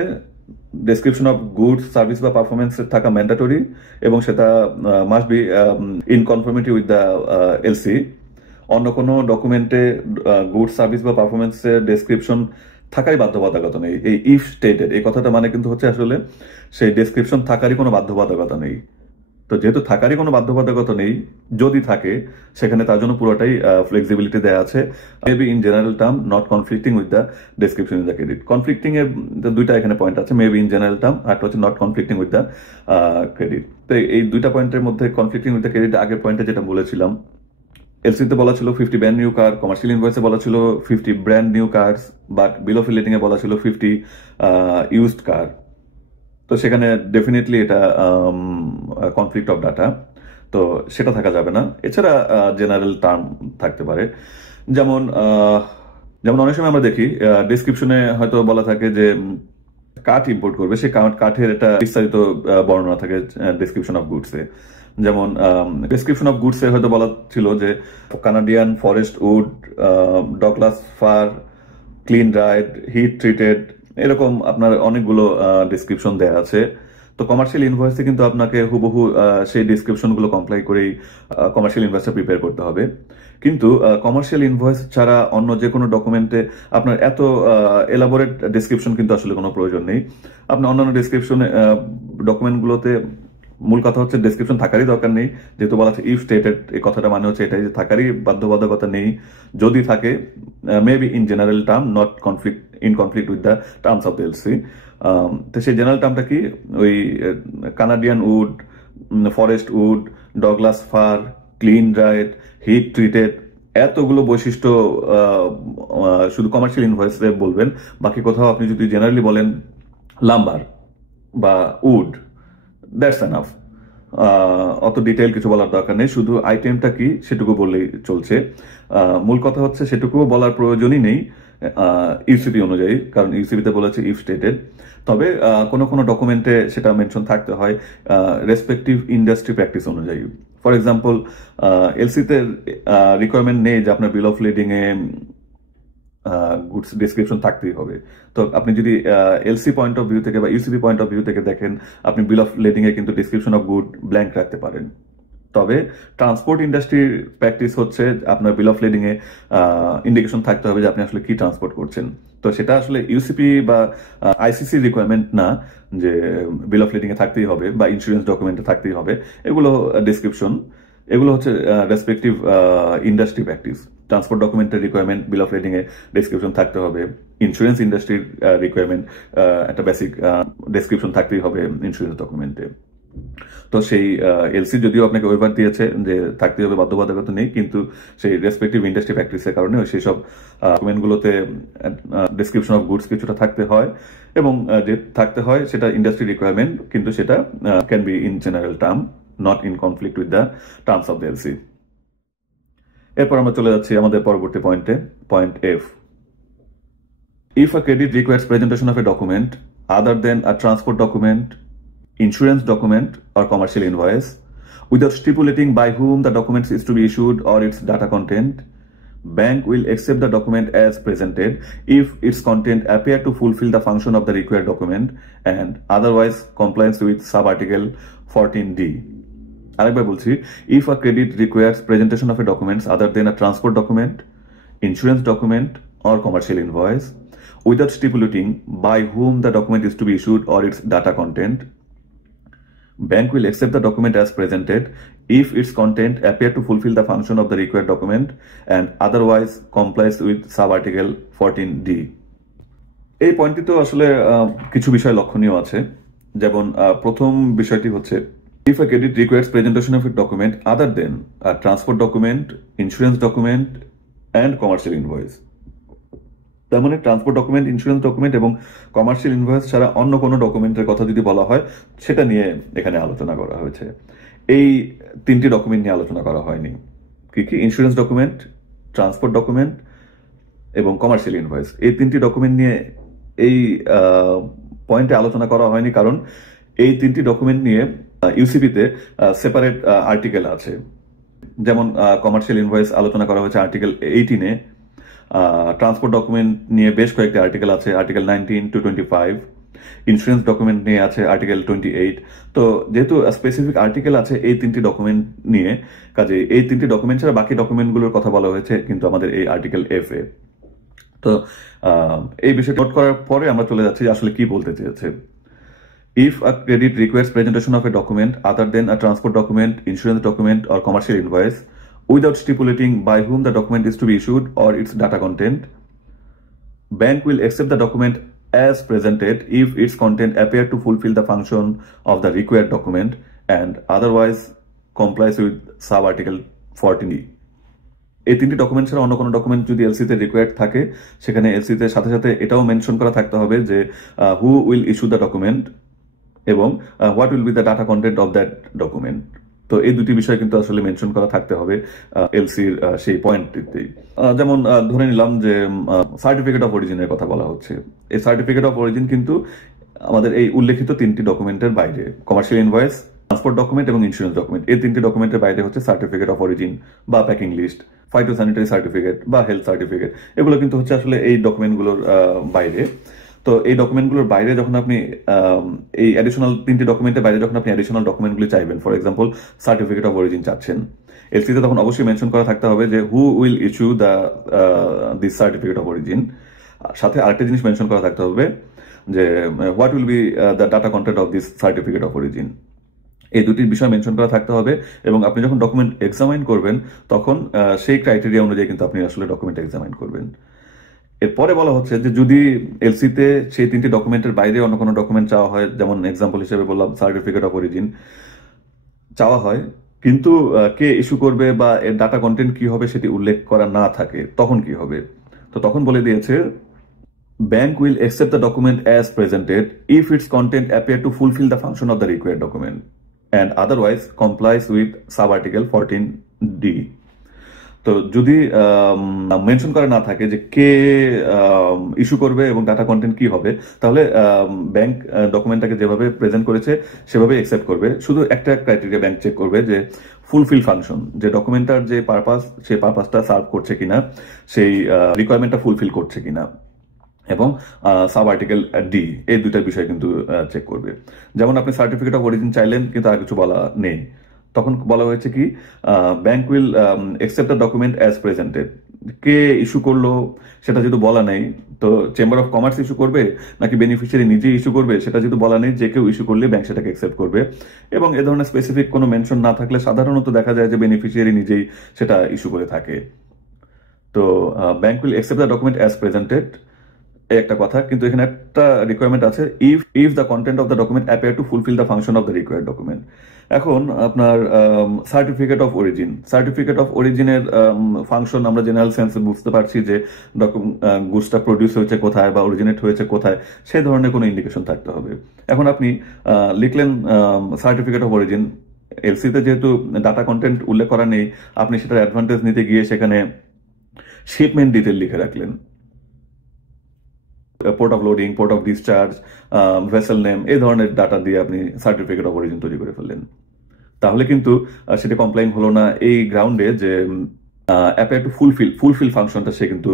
ডেসক্রিপশন অফ গুডস সার্ভিস বা পারফরমেন্স থাকা ম্যান্ডেটরি এবং সেটা must be in conformity with the LC. অন্য কোনো ডকুমেন্টে গুডস সার্ভিস বা পারফরমেন্সের ডেসক্রিপশন থাকাই বাধ্যবাধকতা নেই। এই ইফ স্টেটেড এই কথাটা মানে কিন্তু হচ্ছে আসলে সেই ডেসক্রিপশন থাকারই কোনো বাধ্যবাধকতা নেই। তো যেহেতু থাকারই কোনো বাধ্যবাধকতা নেই, যদি থাকে সেখানে তার জন্য পুরোটাই ফ্লেক্সিবিলিটি দেওয়া আছে। Maybe in general term not conflicting with the description in the credit. Conflicting এর দুইটা এখানে পয়েন্ট আছে, মেবি ইন জেনারেল টার্ম, আর হচ্ছে not conflicting with the credit. তো এই দুইটা পয়েন্টের মধ্যে কনফ্লিক্টিং উইথ দ্য ক্রেডিট আগের পয়েন্টে যেটা বলেছিলাম, এলসিতে বলা ছিল 50 ব্র্যান্ড নিউ কার, কমার্শিয়াল ইনভয়েসে বলা ছিল 50 brand new cars, but bill of relating এ বলা ছিল 50 ইউজড কার। তো সেখানে ডেফিনেটলি এটা কনফ্লিক্ট অফ ডাটা, তো সেটা থাকা যাবে না। এছাড়া জেনারেল টার্ম থাকতে পারে, যেমন অনেক সময় আমরা দেখি ডেসক্রিপশনে হয়তো বলা থাকে যে কাঠ ইম্পোর্ট করবে, সেই কাঠের একটা বিস্তারিত বর্ণনা থাকে ডেসক্রিপশন অফ গুডসে। যেমন ডেসক্রিপশন অফ গুডসে হয়তো বলা ছিল যে Canadian forest wood, Douglas fir, clean dried, heat treated, এরকম আপনার অনেকগুলো ডিসক্রিপশন দেয়া আছে। তো কমার্শিয়াল ইনভয়েসে কিন্তু আপনাকে হুবহু সেই ডিসক্রিপশনগুলো কমপ্লাই করেই কমার্শিয়াল ইনভয়েসটা প্রিপেয়ার করতে হবে। কিন্তু কমার্শিয়াল ইনভয়েস ছাড়া অন্য যে কোনো ডকুমেন্টে আপনার এত এলাবোরেট ডিসক্রিপশন কিন্তু আসলে কোনো প্রয়োজন নেই। আপনি অন্যান্য ডিসক্রিপশনে ডকুমেন্টগুলোতে মূল কথা হচ্ছে ডেসক্রিপশন থাকারই দরকার নেই, যেহেতু বলা আছে ইফ স্টেটেড, এই কথাটা মানে হচ্ছে এটাই যে থাকারই বাধ্যবাধকতা নেই। যদি থাকে maybe in general term not in conflict with the terms of the LC. তো সেই জেনারেল টার্মটা কি, ওই Canadian wood, forest wood, Douglas fir, clean dried, heat treated, এতগুলো বৈশিষ্ট্য শুধু কমার্শিয়াল ইনভয়েসে বলবেন। বাকি কোথাও আপনি যদি জেনারেলি বলেন লাম্বার বা উড, দ্যাটস এনাফ। অত ডিটেইল কিছু বলার দরকার নেই, শুধু আইটেমটা কি সেটুকু বললেই চলছে। মূল কথা হচ্ছে সেটুকুও বলার প্রয়োজনই নেই ইউসিপি অনুযায়ী, কারণ ইউসিপিতে বলেছে ইফ স্টেটেড। তবে কোনো কোনো ডকুমেন্টে সেটা মেনশন থাকতে হয় রেসপেক্টিভ ইন্ডাস্ট্রি প্র্যাকটিস অনুযায়ী। ফর এক্সাম্পল, এলসিতে রিকোয়ারমেন্ট নেই যে আপনার বিল অফ লেডিং এ গুডস ডিসক্রিপশন থাকতেই হবে। তো আপনি যদি এলসি পয়েন্ট অফ ভিউ থেকে বা ইউসিপি পয়েন্ট অফ ভিউ থেকে দেখেন, আপনি বিল অফ লেডিং এ কিন্তু ডিসক্রিপশন অফ গুড ব্ল্যাঙ্ক রাখতে পারেন। তবে ট্রান্সপোর্ট ইন্ডাস্ট্রির প্র্যাকটিস হচ্ছে আপনার bill of lading A indication থাকতে হবে যে আপনি আসলে কি ট্রান্সপোর্ট করছেন। তো সেটা আসলে ইউসিপি বা আইসিসি রিকোয়ারমেন্ট না যে বিল অফ লেডিং এ থাকতেই হবে বা ইন্স্যুরেন্স ডকুমেন্টে থাকতেই হবে। এগুলো ডিসক্রিপশন, এগুলো হচ্ছে রেসপেক্টিভ ইন্ডাস্ট্রি প্র্যাকটিস। ট্রান্সপোর্ট ডকুমেন্টের রিকোয়ারমেন্ট বিল অফ লেডিং এ ডেসক্রিপশন থাকতে হবে। ইন্স্যুরেন্স ইন্ডাস্ট্রির রিকোয়ারমেন্ট একটা বেসিক ডেসক্রিপশন থাকতেই হবে ইন্স্যুরেন্স ডকুমেন্টে। তো সেই এলসি যদিও আপনাকে ওয়েভার দিয়েছে যে থাকতে হবে, বাধ্যবাধকতা নেই, কিন্তু সেই রেসপেক্টিভ ইন্ডাস্ট্রি প্র্যাকটিসের কারণে সেই সব ডকুমেন্টগুলোতে ডেসক্রিপশন অফ গুডস কিছুটা থাকতে হয়, এবং যে থাকতে হয় সেটা ইন্ডাস্ট্রি রিকোয়ারমেন্ট, কিন্তু সেটা can be in general term, not in conflict with the terms of the LC. এরপর আমরা চলে যাচ্ছি আমাদের পরবর্তী পয়েন্টে, point F. If a credit requires presentation of a document other than a transport document, insurance document, or commercial invoice, without stipulating by whom the document is to be issued or its data content, bank will accept the document as presented if its content appear to fulfill the function of the required document and otherwise complies with sub-article 14D. আরেকবার বলছি, if a credit requires presentation of a document other than a transport document, insurance document, or commercial invoice, without stipulating by whom the document is to be issued or its data content, bank will accept the document as presented if its content appear to fulfill the function of the required document and otherwise complies with sub-article 14D. এই পয়েন্টটি তো আসলে কিছু বিষয় লক্ষণীয় আছে। যেমন প্রথম বিষয়টি হচ্ছে, if a credit requires presentation of a document other than a transport document, insurance document, and commercial invoice. তার মানে ট্রান্সপোর্ট ডকুমেন্ট, ইন্স্যুরেন্স ডকুমেন্ট এবং কমার্শিয়াল ইনভয়েস ছাড়া অন্য কোনো ডকুমেন্টের কথা যদি বলা হয়, সেটা নিয়ে এখানে আলোচনা করা হয়েছে। এই তিনটি ডকুমেন্ট নিয়ে আলোচনা করা হয়নি। কি কি? ইন্স্যুরেন্স ডকুমেন্ট, ট্রান্সপোর্ট ডকুমেন্ট এবং কমার্শিয়াল ইনভয়েস। এই তিনটি ডকুমেন্ট নিয়ে এই পয়েন্টে আলোচনা করা হয়নি, কারণ এই তিনটি ডকুমেন্ট নিয়ে ইউসিপিতে সেপারেট আর্টিকেল আছে। যেমন কমার্শিয়াল ইনভয়েস আলোচনা করা হয়েছে আর্টিকেল 18-এ, ট্রান্সপোর্ট ডকুমেন্ট নিয়ে বেশ কয়েকটি আর্টিকেল আছে, আর্টিকেল 19 to 25, ইন্স্যুরেন্স ডকুমেন্ট নিয়ে আছে আর্টিকেল 28। তো যেহেতু স্পেসিফিক আর্টিকেল আছে এই 3টি ডকুমেন্ট নিয়ে, কাজে এই 3টি ডকুমেন্ট ছাড়া বাকি ডকুমেন্টগুলোর কথা বলা হয়েছে কিন্তু আমাদের এই আর্টিকেল এফ এ। তো এই বিষয়টা নোট করার পরে আমরা চলে যাচ্ছি যে আসলে কি বলতে চেয়েছে। If a credit requires presentation of a document other than a transport document, insurance document, or commercial invoice, without stipulating by whom the document is to be issued or its data content, bank will accept the document as presented if its content appear to fulfill the function of the required document and otherwise complies with sub-article 14E. এই 3টি document ছাড়া অন্য কোনো document যদি এলসিতে required থাকে, সেখানে এলসিতে সাথে সাথে এটাও মেনশন করা থাকতে হবে যে who will issue the document এবং what will be the data content of that document. তো এই দুটি বিষয় কিন্তু আসলে মেনশন করা থাকতে হবে এলসির সেই পয়েন্টটিতেই। যেমন ধরে নিলাম যে সার্টিফিকেট অফ অরিজিনের কথা বলা হচ্ছে। এই সার্টিফিকেট অফ অরিজিন কিন্তু আমাদের এই উল্লেখিত 3টি ডকুমেন্টের বাইরে, কমার্শিয়াল ইনভয়েস, ট্রান্সপোর্ট ডকুমেন্ট এবং ইন্স্যুরেন্স ডকুমেন্ট, এই 3টি ডকুমেন্টের বাইরে হচ্ছে সার্টিফিকেট অফ অরিজিন বা প্যাকিং লিস্ট, ফাইটোস্যানিটারি সার্টিফিকেট বা হেলথ সার্টিফিকেট। এগুলো কিন্তু হচ্ছে আসলে এই ডকুমেন্টগুলোর বাইরে। তো এই ডকুমেন্টগুলোর বাইরে যখন আপনি এই অ্যাডিশনাল 3টি ডকুমেন্টের বাইরে যখন আপনি অ্যাডিশনাল ডকুমেন্টগুলি চাইবেন, for example certificate of origin চাচ্ছেন, এলসিতে তখন অবশ্যই মেনশন করা থাকতে হবে যে who will issue this certificate of origin. সাথে আরেকটা জিনিস মেনশন করা থাকতে হবে যে what will be the data content of this certificate of origin. এই দুটির বিষয় মেনশন করা থাকতে হবে এবং আপনি যখন ডকুমেন্ট এক্সামাইন করবেন তখন সেই ক্রাইটেরিয়া অনুযায়ী কিন্তু আপনি আসলে ডকুমেন্ট এক্সামাইন করবেন। এরপরে বলা হচ্ছে যে যদি এলসিতে সেই 3টি ডকুমেন্টের বাইরে অন্য কোনো ডকুমেন্ট চাওয়া হয়, যেমন এক্সাম্পল হিসেবে বললাম সার্টিফিকেট অফ অরিজিন চাওয়া হয়, কিন্তু কে ইস্যু করবে বা এর ডাটা কন্টেন্ট কি হবে সেটি উল্লেখ করা না থাকে, তখন কি হবে? তো তখন বলে দিয়েছে bank will accept the document as presented if its content appear to fulfill the function of the required document and otherwise complies with sub-article 14D. তো যদি মেনশন করা না থাকে যে কে ইস্যু করবে এবং ডাটা কন্টেন্ট কি হবে, তাহলে ব্যাংক ডকুমেন্টটাকে যেভাবে প্রেজেন্ট করেছে সেভাবে অ্যাকসেপ্ট করবে। শুধু একটা ক্রাইটেরিয়া ব্যাংক চেক করবে যে ফুলফিল ফাংশন, যে ডকুমেন্টটার যে পারপাস, সেই পারপাসটা সার্ভ করছে কিনা, সেই রিকোয়ারমেন্টটা ফুলফিল করছে কিনা, এবং সাব আর্টিকেল ডি, এই দুইটার বিষয় কিন্তু চেক করবে। যেমন আপনি সার্টিফিকেট অফ অরিজিন চাইলেন কিন্তু আর কিছু বলা নেই, তখন বলা হয়েছে কি bank will accept the document as presented. K issue করলো সেটা যেহেতু বলা নেই, তো চেম্বার অফ কমার্স ইস্যু করবে নাকি বেনিফিশিয়ারি নিজেই ইস্যু করবে সেটা যেহেতু বলা নেই, যে কেউ ইস্যু করলে ব্যাংক সেটাকে অ্যাকসেপ্ট করবে। এবং এ ধরনের স্পেসিফিক কোনো মেনশন না থাকলে সাধারণত দেখা যায় যে বেনিফিশিয়ারি নিজেই সেটা ইস্যু করে থাকে। তো bank will accept the document as presented, একটা কথা, কিন্তু এখানে একটা রিকোয়ারমেন্ট আছে, if the content of the document appear to fulfil the function of the required document. এখন আপনার সার্টিফিকেট অফ অরিজিনের ফাংশন আমরা জেনারেল সেন্সে বুঝতে পারছি যে গুডসটা প্রডিউস হয়েছে কোথায় বা অরিজিনেট হয়েছে কোথায়, সেই ধরনের কোনো ইন্ডিকেশন থাকতে হবে। এখন আপনি লিখলেন সার্টিফিকেট অফ অরিজিন, এলসিতে যেহেতু ডাটা কন্টেন্ট উল্লেখ করা নেই, আপনি সেটার অ্যাডভান্টেজ নিতে গিয়ে সেখানে শিপমেন্ট ডিটেল লিখে রাখলেন, port of loading, port of discharge, vessel name, এই ধরনের ডাটা দিয়ে আপনি সার্টিফিকেট অফ অরিজিন তৈরি করে ফেললেন। তাহলে কিন্তু সেটা কমপ্লাইন হলো না এই গ্রাউন্ডে যে অ্যাপিয়ার টু ফুলফিল ফাংশনটা সে কিন্তু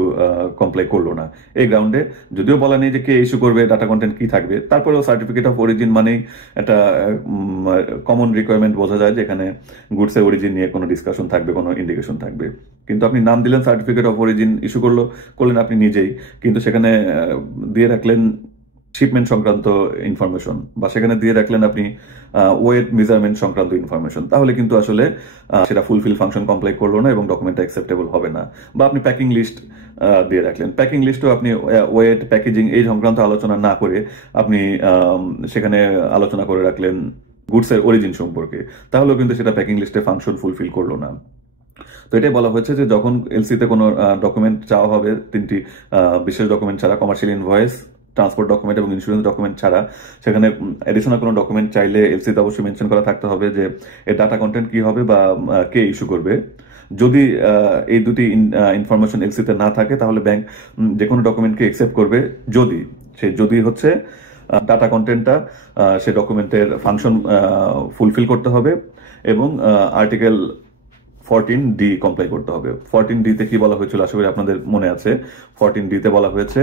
কমপ্লাই করলো না। এই গ্রাউন্ডে যদিও বলা নেই যে কে ইস্যু করবে, ডাটা কন্টেন্ট কি থাকবে, তারপরেও সার্টিফিকেট অফ অরিজিন মানেই একটা কমন রিকোয়ারমেন্ট বোঝা যায় যে এখানে গুডসের অরিজিন নিয়ে কোনো ডিসকাশন থাকবে, কোনো ইন্ডিকেশন থাকবে। কিন্তু আপনি নাম দিলেন সার্টিফিকেট অফ অরিজিন, ইস্যু করলেন আপনি নিজেই, কিন্তু সেখানে দিয়ে রাখলেন শিপমেন্ট সংক্রান্ত ইনফরমেশন, বা সেখানে দিয়ে রাখলেন আপনি ওয়েট মেজারমেন্ট সংক্রান্ত ইনফরমেশন, তাহলে কিন্তু আসলে সেটা ফুলফিল ফাংশন কমপ্লাই করলো না এবং ডকুমেন্টটা অ্যাকসেপ্টেবল হবে না। বা আপনি প্যাকিং লিস্ট দিয়ে রাখলেন, প্যাকিং লিস্টও আপনি ওয়েট, প্যাকেজিং এই সংক্রান্ত আলোচনা না করে আপনি সেখানে আলোচনা করে রাখলেন গুডসের অরিজিন সম্পর্কে, তাহলেও কিন্তু সেটা প্যাকিং লিস্টে ফাংশন ফুলফিল করলো না। তো এটাই বলা হয়েছে যে যখন এলসিতে কোনো ডকুমেন্ট চাওয়া হবে, 3টি বিশেষ ডকুমেন্ট ছাড়া, কমার্শিয়াল ইনভয়েস, ট্রান্সপোর্ট ডকুমেন্ট এবং ইন্স্যুরেন্স ডকুমেন্ট ছাড়া, সেখানে এডিশনাল কোনো ডকুমেন্ট চাইলে এলসিতে অবশ্যই মেনশন করা থাকতে হবে যে এর ডাটা কন্টেন্ট কি হবে বা কে ইস্যু করবে। যদি এই দুটি ইনফরমেশন এলসিতে না থাকে তাহলে ব্যাংক যে কোনো ডকুমেন্টকে অ্যাকসেপ্ট করবে যদি হচ্ছে ডাটা কন্টেন্টটা সে ডকুমেন্টের ফাংশন ফুলফিল করতে হবে এবং আর্টিকেল 14D কমপ্লাই করতে হবে। 14D তে কি বলা হয়েছিল আশা করি আপনাদের মনে আছে। 14D তে বলা হয়েছে,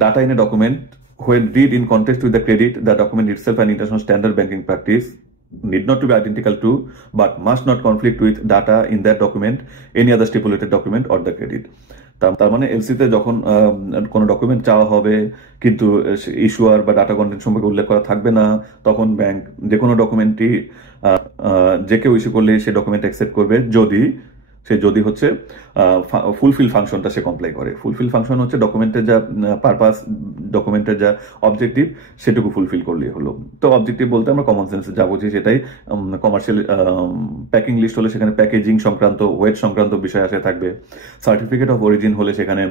data in a document when read in context with the credit, the document itself and international standard banking practice need not to be identical to, but must not conflict with data in that document, any other stipulated document or the credit. তার মানে এলসিতে যখন কোনো document চাওয়া হবে কিন্তু ইস্যুয়ার বা data content সম্পর্কে উল্লেখ করা থাকবে না, তখন ব্যাংক যে কোনো ডকুমেন্টই যে কেউ ইস্যু করলে সে ডকুমেন্ট অ্যাকসেপ্ট করবে যদি হচ্ছে ফুলফিল ফাংশনটা সে কমপ্লাই করে। ফুলফিল ফাংশন হচ্ছে ডকুমেন্টের যা পারপাস, ডকুমেন্টের যা অবজেক্টিভ সেটুকু ফুলফিল করলেই হলো। তো অবজেক্টিভ বলতে আমরা কমন সেন্সে যা বুঝি সেটাই। কমার্শিয়াল প্যাকিং লিস্ট হলে সেখানে প্যাকেজিং সংক্রান্ত, ওয়েট সংক্রান্ত বিষয় আসে থাকবে। সার্টিফিকেট অফ অরিজিন হলে সেখানে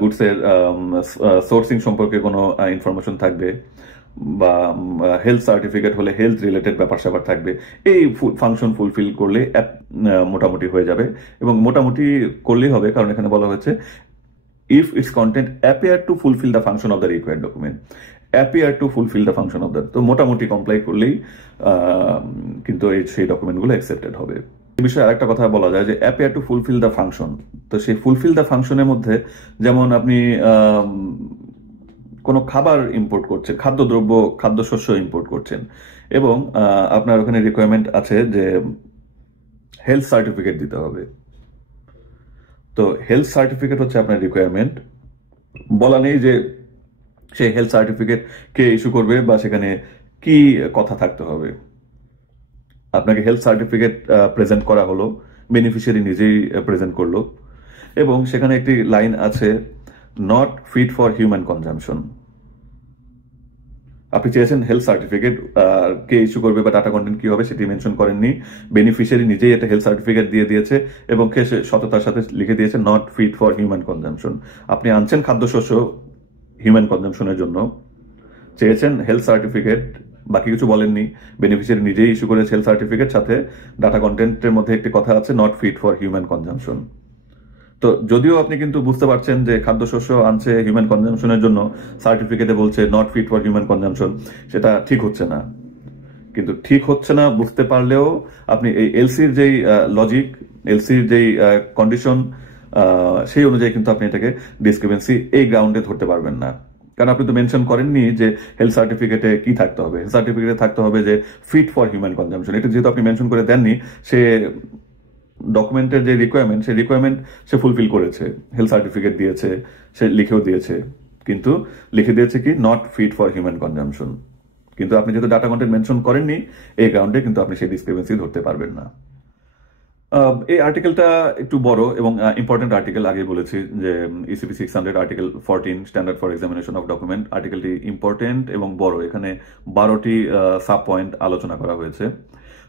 গুডসের সোর্সিং সম্পর্কে কোনো ইনফরমেশন থাকবে, বা হেলথ সার্টিফিকেট হলে হেলথ রিলেটেড ব্যাপার স্যাপার থাকবে। এই ফাংশন ফুলফিল করলে মোটামুটি হয়ে যাবে, এবং মোটামুটি করলেই হবে, কারণ এখানে বলা হয়েছে if it's content appear to fulfil the function of the required document, appear to fulfil the function of the, তো মোটামুটি কমপ্লাই করলেই কিন্তু সেই ডকুমেন্টগুলো অ্যাকসেপ্টেড হবে। এই বিষয়ে আরেকটা কথা বলা যায় যে appear to fulfil the function, তো সেই ফুলফিল দ্য ফাংশনের মধ্যে যেমন আপনি কোনো খাবার ইম্পোর্ট করছেন, খাদ্যদ্রব্য, খাদ্যশস্য ইম্পোর্ট করছেন, এবং আপনার ওখানে রিকোয়ারমেন্ট আছে যে হেলথ সার্টিফিকেট দিতে হবে। তো হেলথ সার্টিফিকেট হচ্ছে আপনার রিকোয়ারমেন্ট। বলা নেই যে সেই হেলথ সার্টিফিকেট কে ইস্যু করবে বা সেখানে কি কথা থাকতে হবে। আপনাকে হেলথ সার্টিফিকেট প্রেজেন্ট করা হলো, বেনিফিশিয়ারি নিজেই প্রেজেন্ট করলো, এবং সেখানে একটি লাইন আছে not fit for human consumption. আপনি চেয়েছেন হেলথ সার্টিফিকেট, কে ইস্যু করবে বা ডাটা কন্টেন্ট কি হবে সেটি মেনশন করেননি। বেনিফিশিয়ারি নিজেই একটা হেলথ সার্টিফিকেট দিয়ে দিয়েছে এবং সে সততার সাথে লিখে দিয়েছে not fit for human consumption. আপনি আনছেন খাদ্যশস্য হিউম্যান কনজাম্পশনের জন্য, চেয়েছেন হেলথ সার্টিফিকেট, বাকি কিছু বলেননি। বেনিফিশিয়ারি নিজেই ইস্যু করেছে হেলথ সার্টিফিকেট, সাথে ডাটা কন্টেন্টের মধ্যে একটি কথা আছে not fit for human consumption. তো যদিও আপনি কিন্তু বুঝতে পারছেন যে খাদ্যশস্য আনছে হিউম্যান কনজাম্পশনের জন্য, সার্টিফিকেটে বলছে not fit for human consumption, সেটা ঠিক হচ্ছে না। কিন্তু ঠিক হচ্ছে না বুঝতে পারলেও আপনি এই এলসির যেই লজিক, এলসির যেই কন্ডিশন, সেই অনুযায়ী কিন্তু আপনি এটাকে ডিসক্রিপেন্সি এই গ্রাউন্ডে ধরতে পারবেন না। কারণ আপনি তো মেনশন করেননি যে হেলথ সার্টিফিকেটে কি থাকতে হবে। হেলথ সার্টিফিকেটে থাকতে হবে যে ফিট ফর হিউম্যান কনজাম্পশন। এটা যেহেতু আপনি মেনশন করে দেননি, সে ডকুমেন্টের যে রিকোয়ারমেন্ট, সেই রিকোয়ারমেন্ট সে ফুলফিল করেছে, হেলথ সার্টিফিকেট দিয়েছে, সে লিখেও দিয়েছে, কিন্তু লিখে দিয়েছে কি not fit for human consumption. কিন্তু আপনি যেহেতু ডাটা কন্টেন্ট মেনশন করেননি, এই গ্রাউন্ডে কিন্তু আপনি সেই ডিসক্রিপেন্সি ধরতে পারবেন না। এই আর্টিকেলটা একটু বড় এবং ইম্পর্টেন্ট আর্টিকেল, আগে বলেছি যে UCP 600 article 14 standard for examination of document. আর্টিকেলটি ইম্পর্টেন্ট এবং বড়, এখানে 12টি সাব পয়েন্ট আলোচনা করা হয়েছে।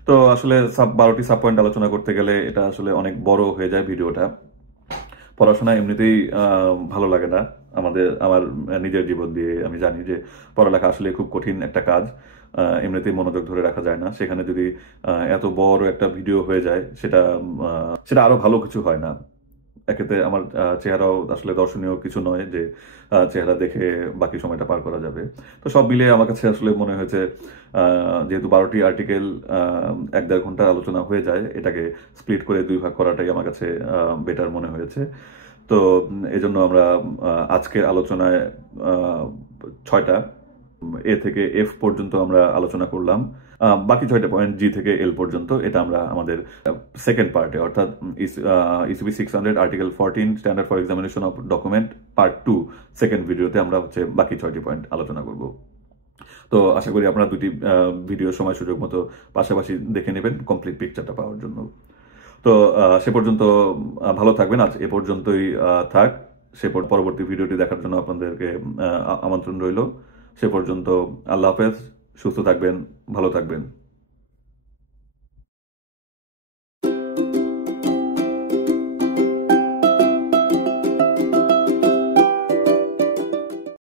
তো আসলে 12টি সাব পয়েন্ট আলোচনা করতে গেলে এটা আসলে অনেক বড় হয়ে যায় ভিডিওটা। পড়াশোনা এমনিতেই ভালো লাগে না আমার নিজের জীবন দিয়ে আমি জানি যে পড়ালেখা আসলে খুব কঠিন একটা কাজ, এমনিতেই মনোযোগ ধরে রাখা যায় না। সেখানে যদি এত বড় একটা ভিডিও হয়ে যায়, সেটা আরো ভালো কিছু হয় না। একেতে আমার চেহারাও আসলে দর্শনীয় কিছু নয় যে চেহারা দেখে বাকি সময়টা পার করা যাবে। তো সব মিলিয়ে আমার কাছে আসলে মনে হয়েছে যেহেতু 12টি আর্টিকেল 1-1.5 ঘন্টা আলোচনা হয়ে যায়, এটাকে স্প্লিট করে 2 ভাগ করাটাই আমার কাছে বেটার মনে হয়েছে। তো এজন্য আমরা আজকের আলোচনায় 6টা এ থেকে এফ পর্যন্ত আমরা আলোচনা করলাম। বাকি 6টা পয়েন্ট জি থেকে এল পর্যন্ত, এটা আমরা আমাদের সেকেন্ড পার্টে, অর্থাৎ ECP 600 article 14 standard for examination of document part 2 second ভিডিওতে আমরা হচ্ছে বাকি 6টি পয়েন্ট আলোচনা করব। তো আশা করি আপনারা 2টি ভিডিও সময় সুযোগ মতো পাশাপাশি দেখে নেবেন কমপ্লিট পিকচারটা পাওয়ার জন্য। তো সে পর্যন্ত ভালো থাকবেন। আজ এ পর্যন্তই থাক। পরবর্তী ভিডিওটি দেখার জন্য আপনাদেরকে আমন্ত্রণ রইল। সে পর্যন্ত আল্লাহ হাফেজ, সুস্থ থাকবেন, ভালো থাকবেন।